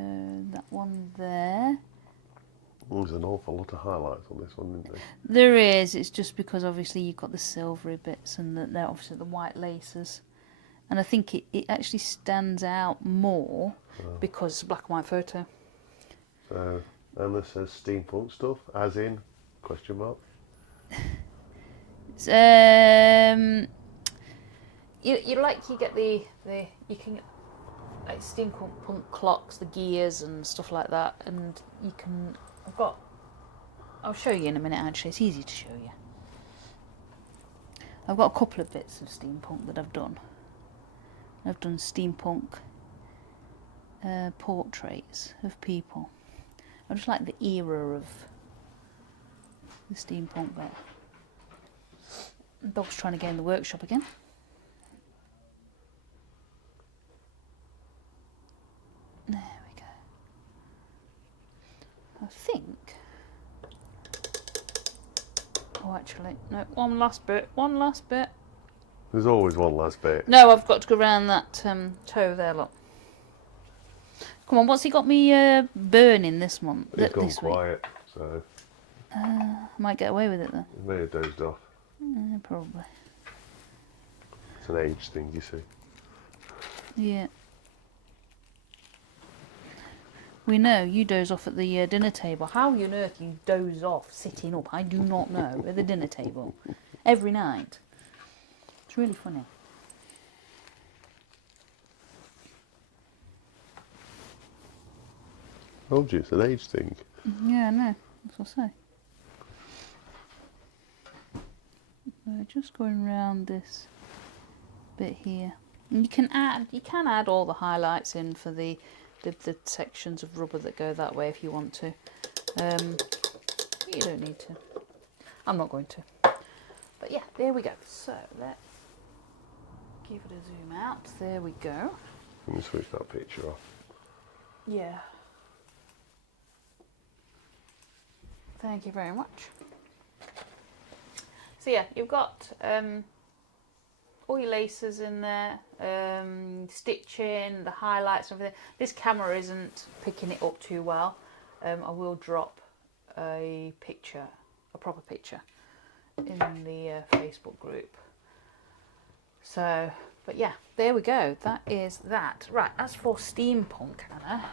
that one there. There's an awful lot of highlights on this one, isn't there? There is. It's just because obviously you've got the silvery bits and they're obviously the white laces. And I think it actually stands out more because it's a black and white photo. So, and this says steampunk stuff, as in, question mark. You get the you can get like steampunk clocks, the gears and stuff like that, and you can. I'll show you in a minute. Actually, it's easy to show you. I've got a couple of bits of steampunk that I've done. I've done steampunk portraits of people. I just like the era of the steampunk bit. The dog's trying to get in the workshop again. There we go. I think. Oh, actually, no. One last bit. There's always one last bit. No, I've got to go around that toe there, look. Come on, what's he got me burning this month? He's gone this week? quiet, so I might get away with it then. he may have dozed off. Probably. It's an age thing, you see. Yeah. We know you doze off at the dinner table. How on earth you doze off sitting up, I do not know, at the dinner table. Every night. It's really funny. Told you, it's an age thing. Yeah, I know. That's what I say. So just going around this bit here. And you can add all the highlights in for the sections of rubber that go that way if you want to. You don't need to. I'm not going to. But yeah, there we go. So let's give it a zoom out. There we go. Let me switch that picture off. Yeah. Thank you very much. So yeah, you've got all your laces in there, stitching, the highlights and everything. This camera isn't picking it up too well. I will drop a picture, a proper picture, in the Facebook group. So, but yeah, there we go. That is that. Right, as for steampunk, Anna.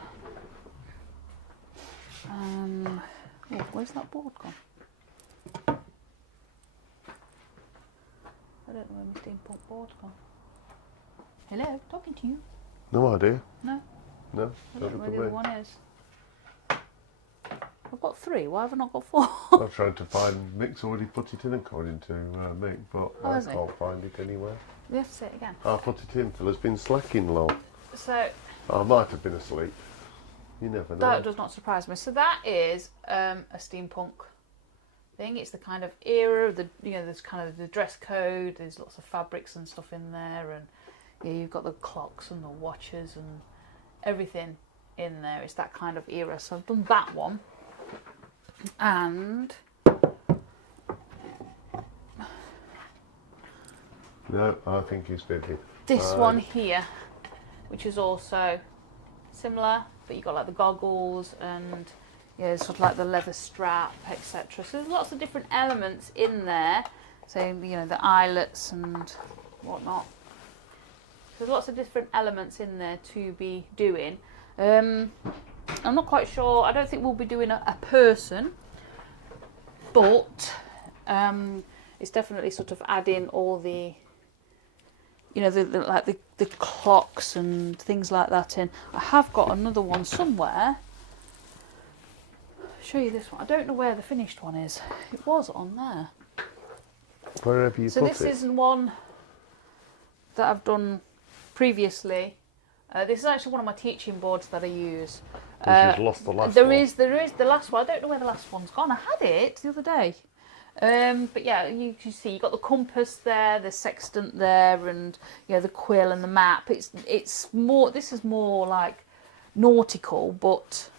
Oh, where's that board gone? I don't know where my steampunk board's gone. Hello, talking to you. No idea. No, No. I don't know where the other one is. I've got 3. Why have I not got 4? I've tried to find Mick's already put it in according to Mick, but I can't find it anywhere. We have to say it again. I put it in. Phil has been slacking long. So I might have been asleep. You never know. that does not surprise me. So that is a steampunk thing. It's the kind of era of the, there's kind of the dress code. There's lots of fabrics and stuff in there, and you've got the clocks and the watches and everything in there. It's that kind of era. So I've done that one, and no, I think he's busy. this one here, which is also similar, but you've got like the goggles and sort of like the leather strap, etc. So there's lots of different elements in there. So the eyelets and whatnot. There's lots of different elements in there to be doing. I'm not quite sure. I don't think we'll be doing a person, but it's definitely sort of adding all the the clocks and things like that in. I have got another one somewhere. I'll show you this one. I don't know where the finished one is. It was on there. Wherever you put it. So this is one that I've done previously. This is actually one of my teaching boards that I use. You've lost the last there one. is the last one. I don't know where the last one's gone. I had it the other day. But yeah, you can see you've got the compass there, the sextant there, and the quill and the map. It's more. This is more like nautical, but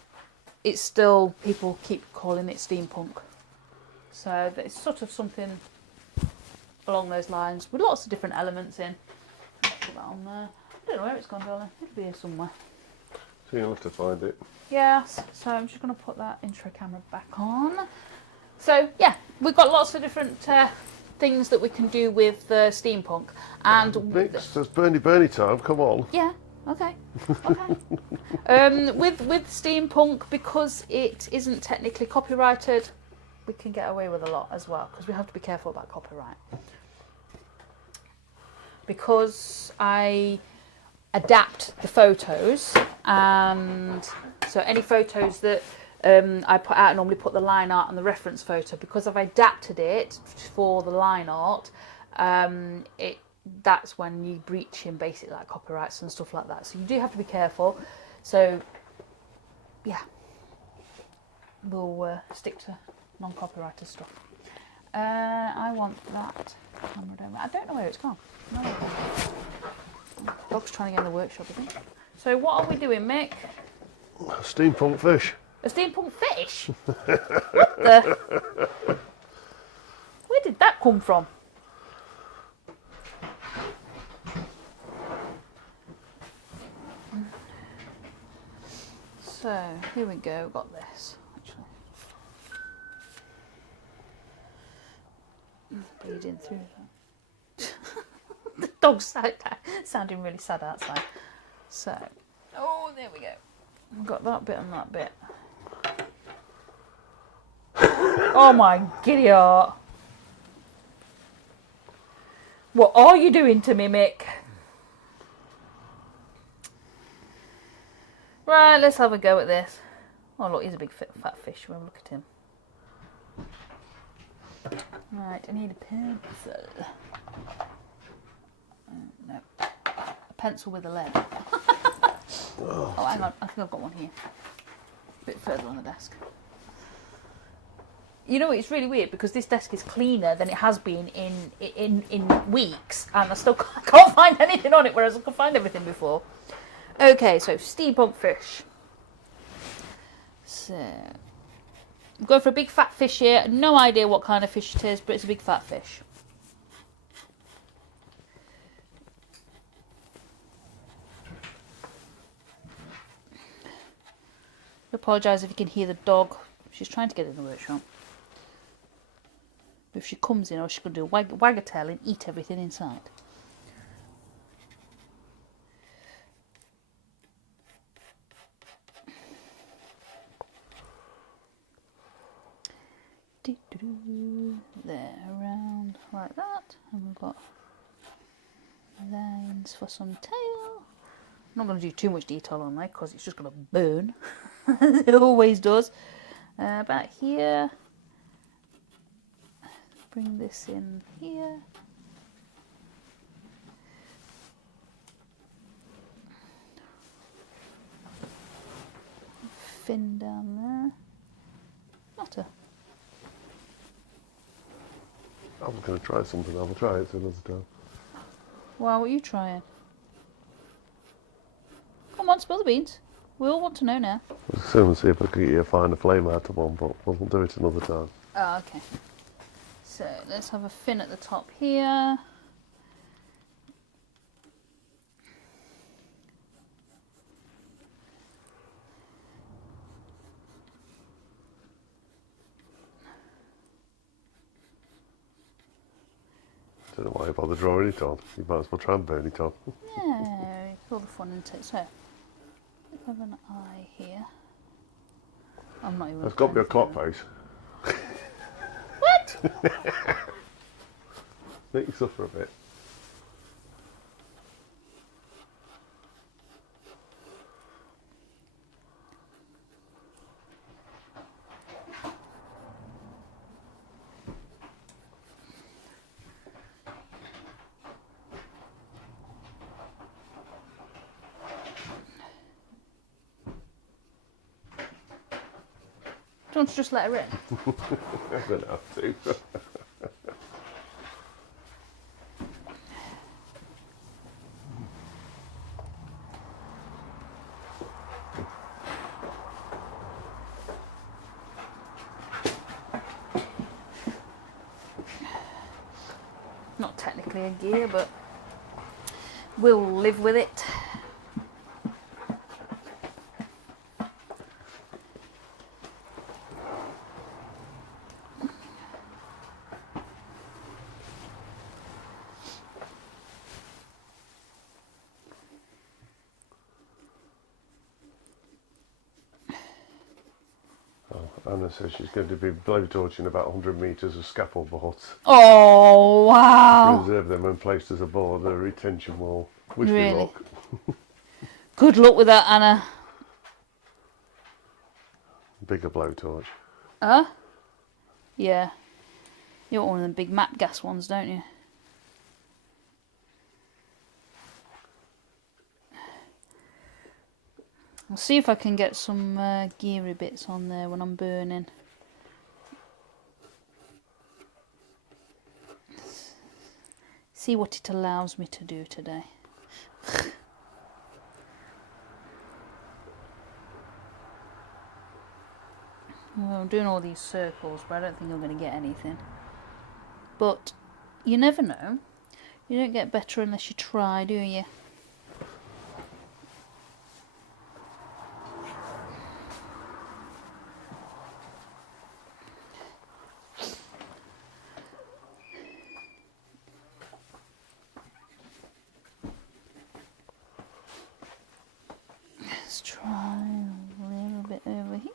it's still, people keep calling it steampunk. So it's sort of something along those lines with lots of different elements in. Put that on there. I don't know where it's gone, darling. It'll be here somewhere. So you'll have to find it. Yes. So I'm just going to put that intro camera back on. So yeah, we've got lots of different things that we can do with steampunk, and Mix, it's Bernie time. Come on. yeah, okay. With steampunk, because it isn't technically copyrighted, we can get away with a lot as well, because we have to be careful about copyright. Because I adapt the photos, and so any photos that I put out, I normally put the line art and the reference photo. Because I've adapted it for the line art, that's when you breach in basically like copyrights and stuff like that. So you do have to be careful. So yeah, we'll stick to non-copyrighted stuff. I want that camera down. I don't know where it's gone. No. Dog's trying to get in the workshop, I think. So what are we doing, Mick? Steampunk fish. A steampunk fish? What the? Where did that come from? So, here we go, we've got this, actually. Bleeding through that. The dog's sounding really sad outside. So, oh, there we go. I've got that bit and that bit. Oh my giddy heart. What are you doing to me, Mick? Right, let's have a go at this. Oh look, he's a big fat fish. We'll look at him. Right, I need a pencil. No. A pencil with a lead. Oh, hang on. I think I've got one here. A bit further on the desk. You know, it's really weird because this desk is cleaner than it has been in weeks, and I still can't find anything on it, whereas I could find everything before. Okay, so steampunk fish. So, I'm going for a big fat fish here. No idea what kind of fish it is, but it's a big fat fish. I apologise if you can hear the dog. She's trying to get in the workshop. If she comes in, or she's going to do a wag her tail and eat everything inside. There, around like that, and we've got lines for some tail. I'm not going to do too much detail on that because it's just going to burn, as it always does. About here, bring this in here. Fin down there. Not a. I was going to try something. I'll try it another time. Wow, what are you trying? Come on, spill the beans. We all want to know now. I was going to see if I could get you to find a flame out of one, but we'll do it another time. Oh, okay. So let's have a fin at the top here. Don't know why you bother drawing it on. You might as well try and burn it on. Yeah, it's all the fun in it. So let's have an eye here. I'm not even. It's got to be a clock face. What? Make you suffer a bit. Don't you just let her in? I'm going to have to. Not technically a gear, but we'll live with it. Anna says she's going to be blowtorching about 100 metres of scaffold boards. Oh, wow. Reserve them and placed as a board, a retention wall. Wish me Really? luck. Good luck with that, Anna. Bigger blowtorch. Huh? Yeah. You want one of them big map gas ones, don't you? I'll see if I can get some geary bits on there when I'm burning. See what it allows me to do today. Well, I'm doing all these circles, but I don't think I'm going to get anything. But you never know. You don't get better unless you try, do you? Let's try bit over here.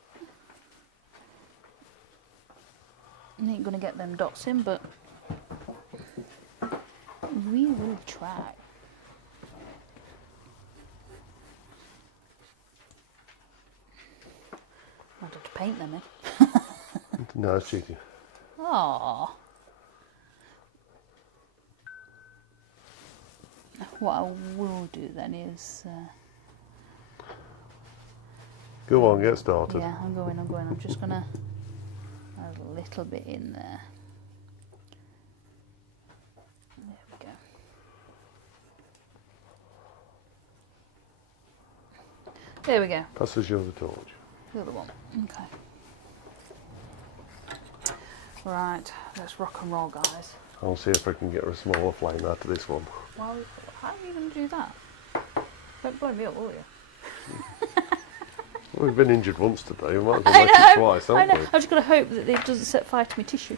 I ain't gonna get them dots in, but we will try. I wanted to paint them in. No, it's cheating. Aww. What I will do then is... Go on, get started. yeah, I'm going. I'm just going to add a little bit in there. There we go. There we go. Pass us your torch. The other one. Okay. Right, let's rock and roll, guys. I'll see if I can get a smaller flame out of this one. Well, how are you going to do that? Don't blow me up, will you? Well, we've been injured once today, we might as well make it twice, I haven't know. we? I've just got to hope that it doesn't set fire to my tissue.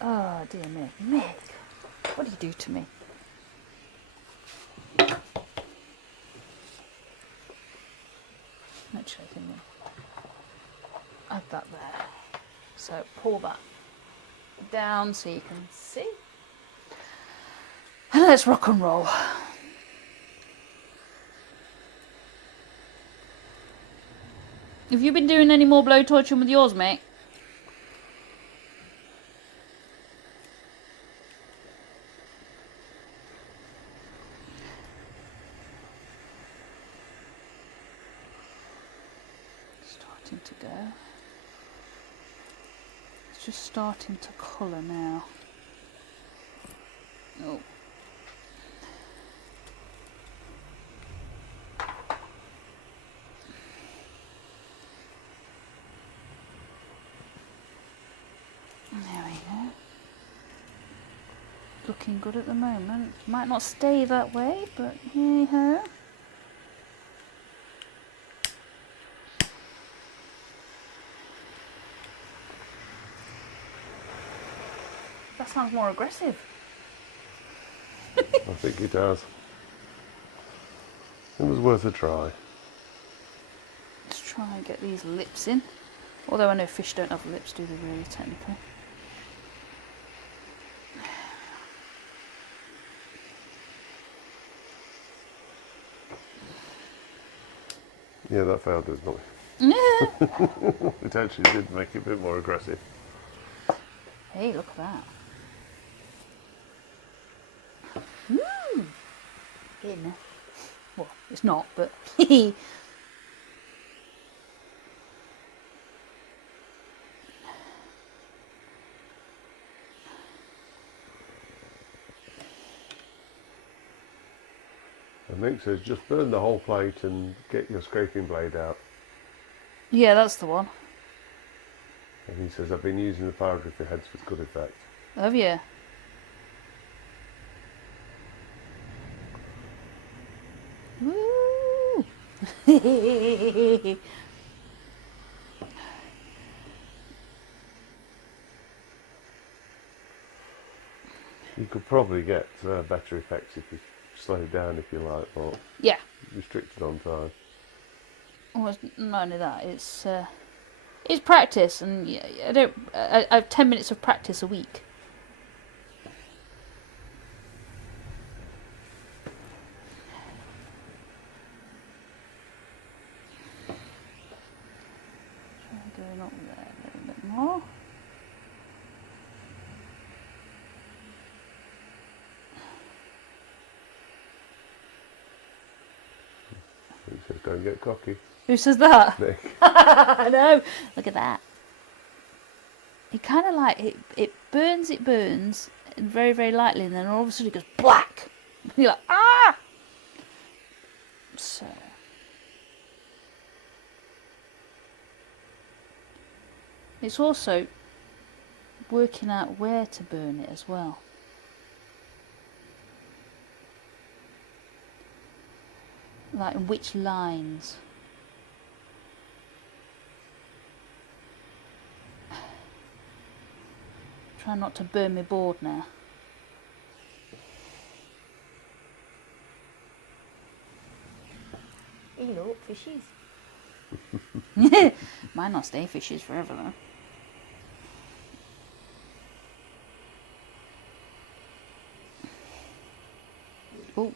Oh, dear me. Mick, what do you do to me? Actually, I think I'll add that there. So pull that down so you can see. And let's rock and roll. Have you been doing any more blowtorching with yours, mate? Starting to go. It's just starting to colour now. Oh. There we go. Looking good at the moment. Might not stay that way, but hey ho. That sounds more aggressive. I think it does. It was worth a try. Let's try and get these lips in. Although I know fish don't have lips, do they really, technically? Yeah, that failed, doesn't it? Yeah. It actually did make it a bit more aggressive. Hey, look at that. Woo! Getting there. Well, it's not, but And Mick says just burn the whole plate and get your scraping blade out. yeah, that's the one. And he says I've been using the pyrography heads with good effect. Have you? Woo! You could probably get better effects if you slow it down if you like, but Yeah. restricted on time. Well, it's not only that, it's practice, and I have 10 minutes of practice a week. Try going up there a little bit more. He says don't get cocky. Who says that? Nick. I know. Look at that. It kind of like it burns, and very, very lightly, and then all of a sudden it goes black. And you're like, ah! So. It's also working out where to burn it as well. Like in which lines. Try not to burn my board now. Hey look, fishies. Might not stay fishes forever though. Oh.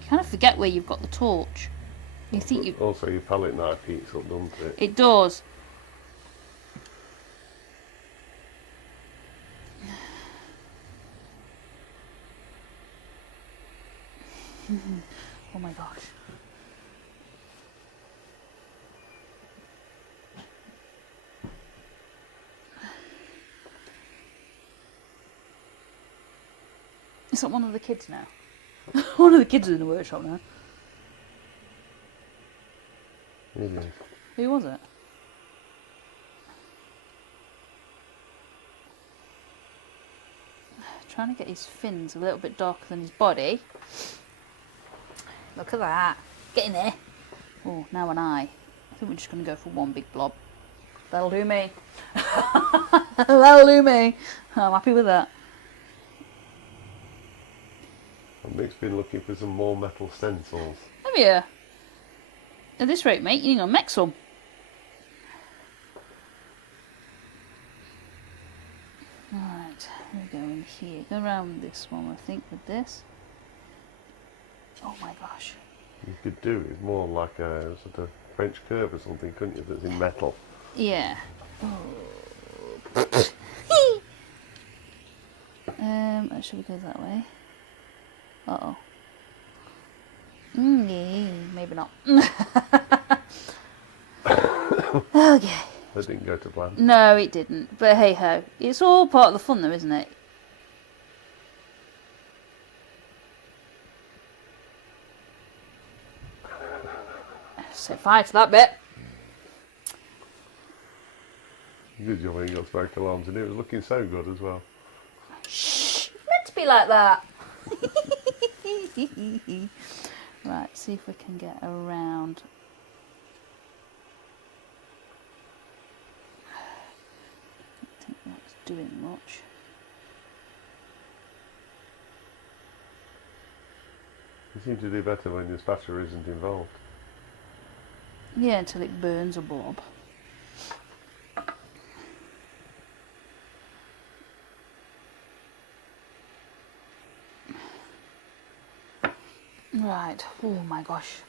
You kind of forget where you've got the torch. You think you... Also, your palette knife heats up, doesn't it? It does. Oh my gosh. Is that one of the kids now? One of the kids is in the workshop now. It is. Who was it? Trying to get his fins a little bit darker than his body. Look at that. Get in there. Oh, now an eye. I think we're just going to go for one big blob. That'll do me. That'll do me. I'm happy with that. Nick's been looking for some more metal stencils. Have you? At this rate, mate, you're going to make some. Right, we'll go in here. Go around this one, I think, with this. Oh my gosh. You could do it more like a sort of French curve or something, couldn't you, that's in metal? Yeah. Oh. Should we go that way? Uh-oh. Yeah, maybe not. Okay. That didn't go to plan. No, it didn't. But hey ho. It's all part of the fun though, isn't it? Set fire to that bit. Good job when you got smoke alarms and it was looking so good as well. Shh! Meant to be like that. Right, see if we can get around. I don't think that's doing much. You seem to do better when your spatula isn't involved. Yeah, until it burns a blob. Right, oh my gosh.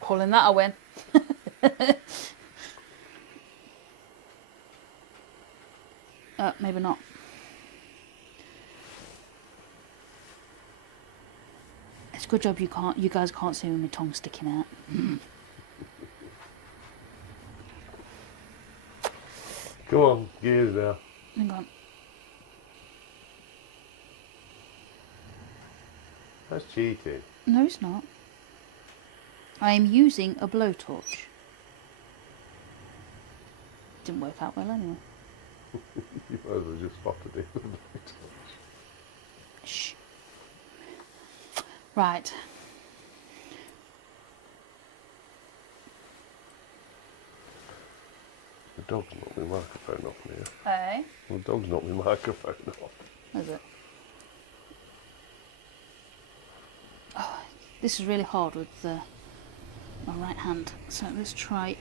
Calling that a win. Maybe not. It's a good job you guys can't see with my tongue sticking out. Come on, gears now. Hang on. That's cheating. No, it's not. I am using a blowtorch. Didn't work out well anyway. You might as well just spotted it. Shh. Right. The dog's knocked my microphone off here. Hey. The dog's knocked my microphone off. Is it? Oh, this is really hard with my right hand. So let's try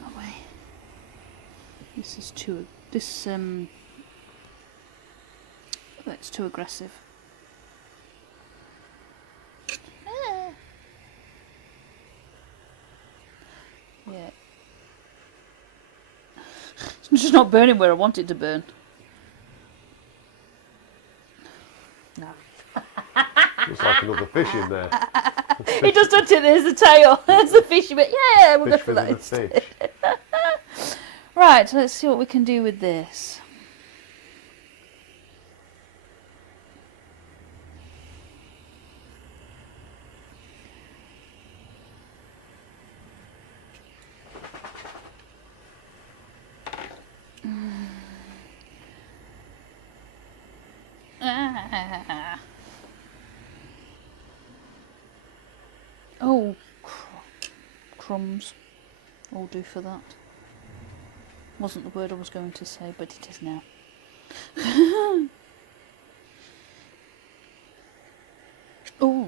that way. This is too. That's too aggressive. Yeah. It's just not burning where I want it to burn. No. Looks like another fish in there. It just touched it, there's the tail. There's the fishy bit. Yeah, we'll go Fish for that within a instead. fish. Right, let's see what we can do with this. Oh, crumbs. will do for that. Wasn't the word I was going to say, but it is now. Oh,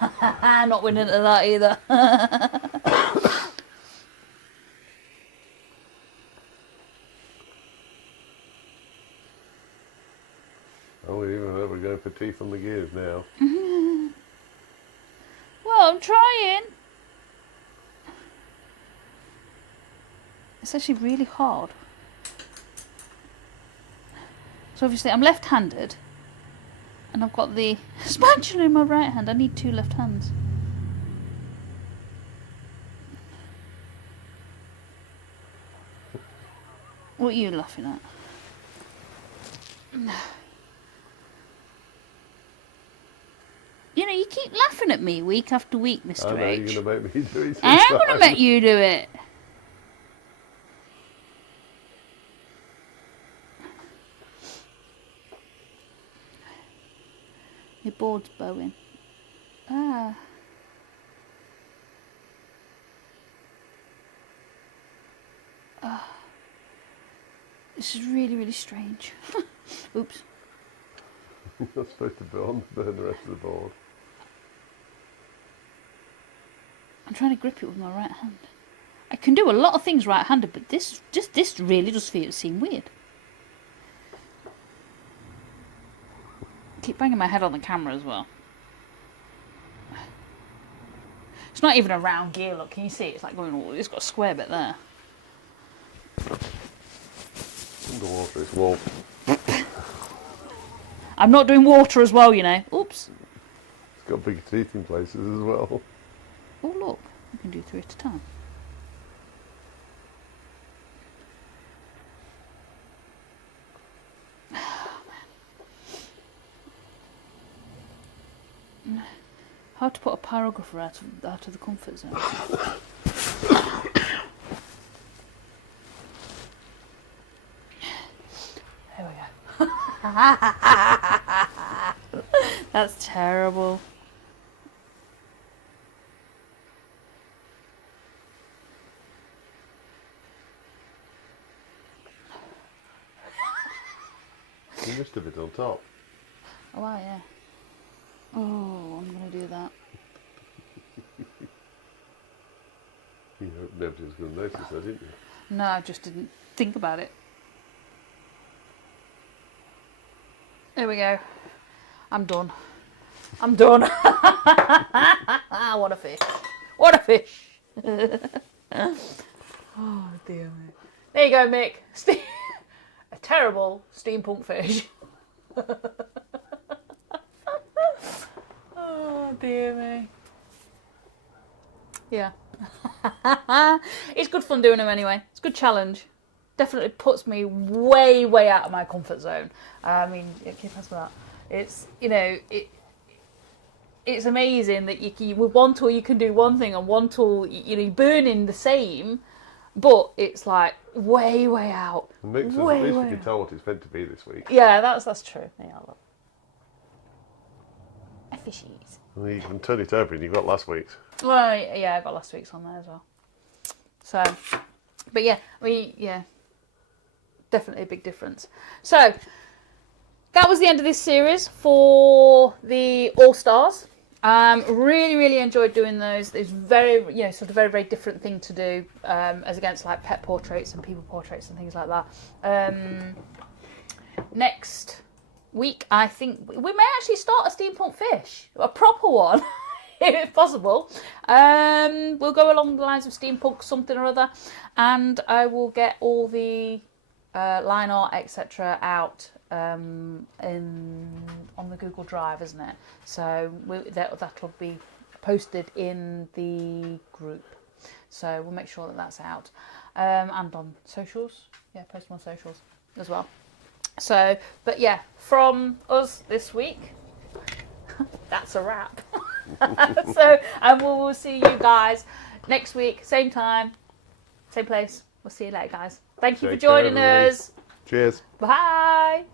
yeah. Not winning at that either. Oh, even though we're going for teeth on the gears now. Well, I'm trying. It's actually really hard. So obviously I'm left-handed. And I've got the spatula in my right hand. I need 2 left hands. What are you laughing at? You know, you keep laughing at me week after week, Mr. I know H. you're going to make me do it. I am going to make you do it. My board's bowing. Ah. This is really, really strange. Oops. You're not supposed to burn the rest of the board. I'm trying to grip it with my right hand. I can do a lot of things right-handed, but this really does seem weird. Keep banging my head on the camera as well. It's not even a round gear, look, can you see? It's like going all, it's got a square bit there. Underwater, it's warm. I'm not doing water as well, you know. Oops. It's got big teeth in places as well. Oh, look. We can do 3 at a time. How to put a pyrographer out of the comfort zone. There we go. That's terrible. You missed a bit on top. Oh, wow, yeah. Oh, I'm going to do that. You know, nobody was going to notice that, didn't you? No, I just didn't think about it. There we go. I'm done. I'm done. What a fish. What a fish. Oh, dear me. There you go, Mick. A terrible steampunk fish. Oh, dear me. Yeah. It's good fun doing them anyway. It's a good challenge. Definitely puts me way, way out of my comfort zone. I mean, keep asking that. It's, you know, it's amazing that with one tool you can do one thing, and one tool, you know, you're burning the same, but it's like way, way out. It makes us, Way, at least way we can out. tell what it's meant to be this week. Yeah, that's true. Yeah, look. Fishies. Well, you can turn it over and you've got last week's. Well, yeah, I got last week's on there as well. So, but yeah, I mean, yeah, definitely a big difference. So, that was the end of this series for the All Stars. Really, really enjoyed doing those. It's very, you know, sort of very, very different thing to do as against like pet portraits and people portraits and things like that. Next week, I think we may actually start a steampunk fish, a proper one, if possible. We'll go along the lines of steampunk something or other, and I will get all the line art, etc., out on the Google Drive, isn't it? So that'll be posted in the group. So we'll make sure that that's out, and on socials. Yeah, post them on socials as well. So, but yeah, from us this week, that's a wrap. So, and we will see you guys next week, same time, same place. We'll see you later, guys. Thank you for joining us. Cheers. Bye.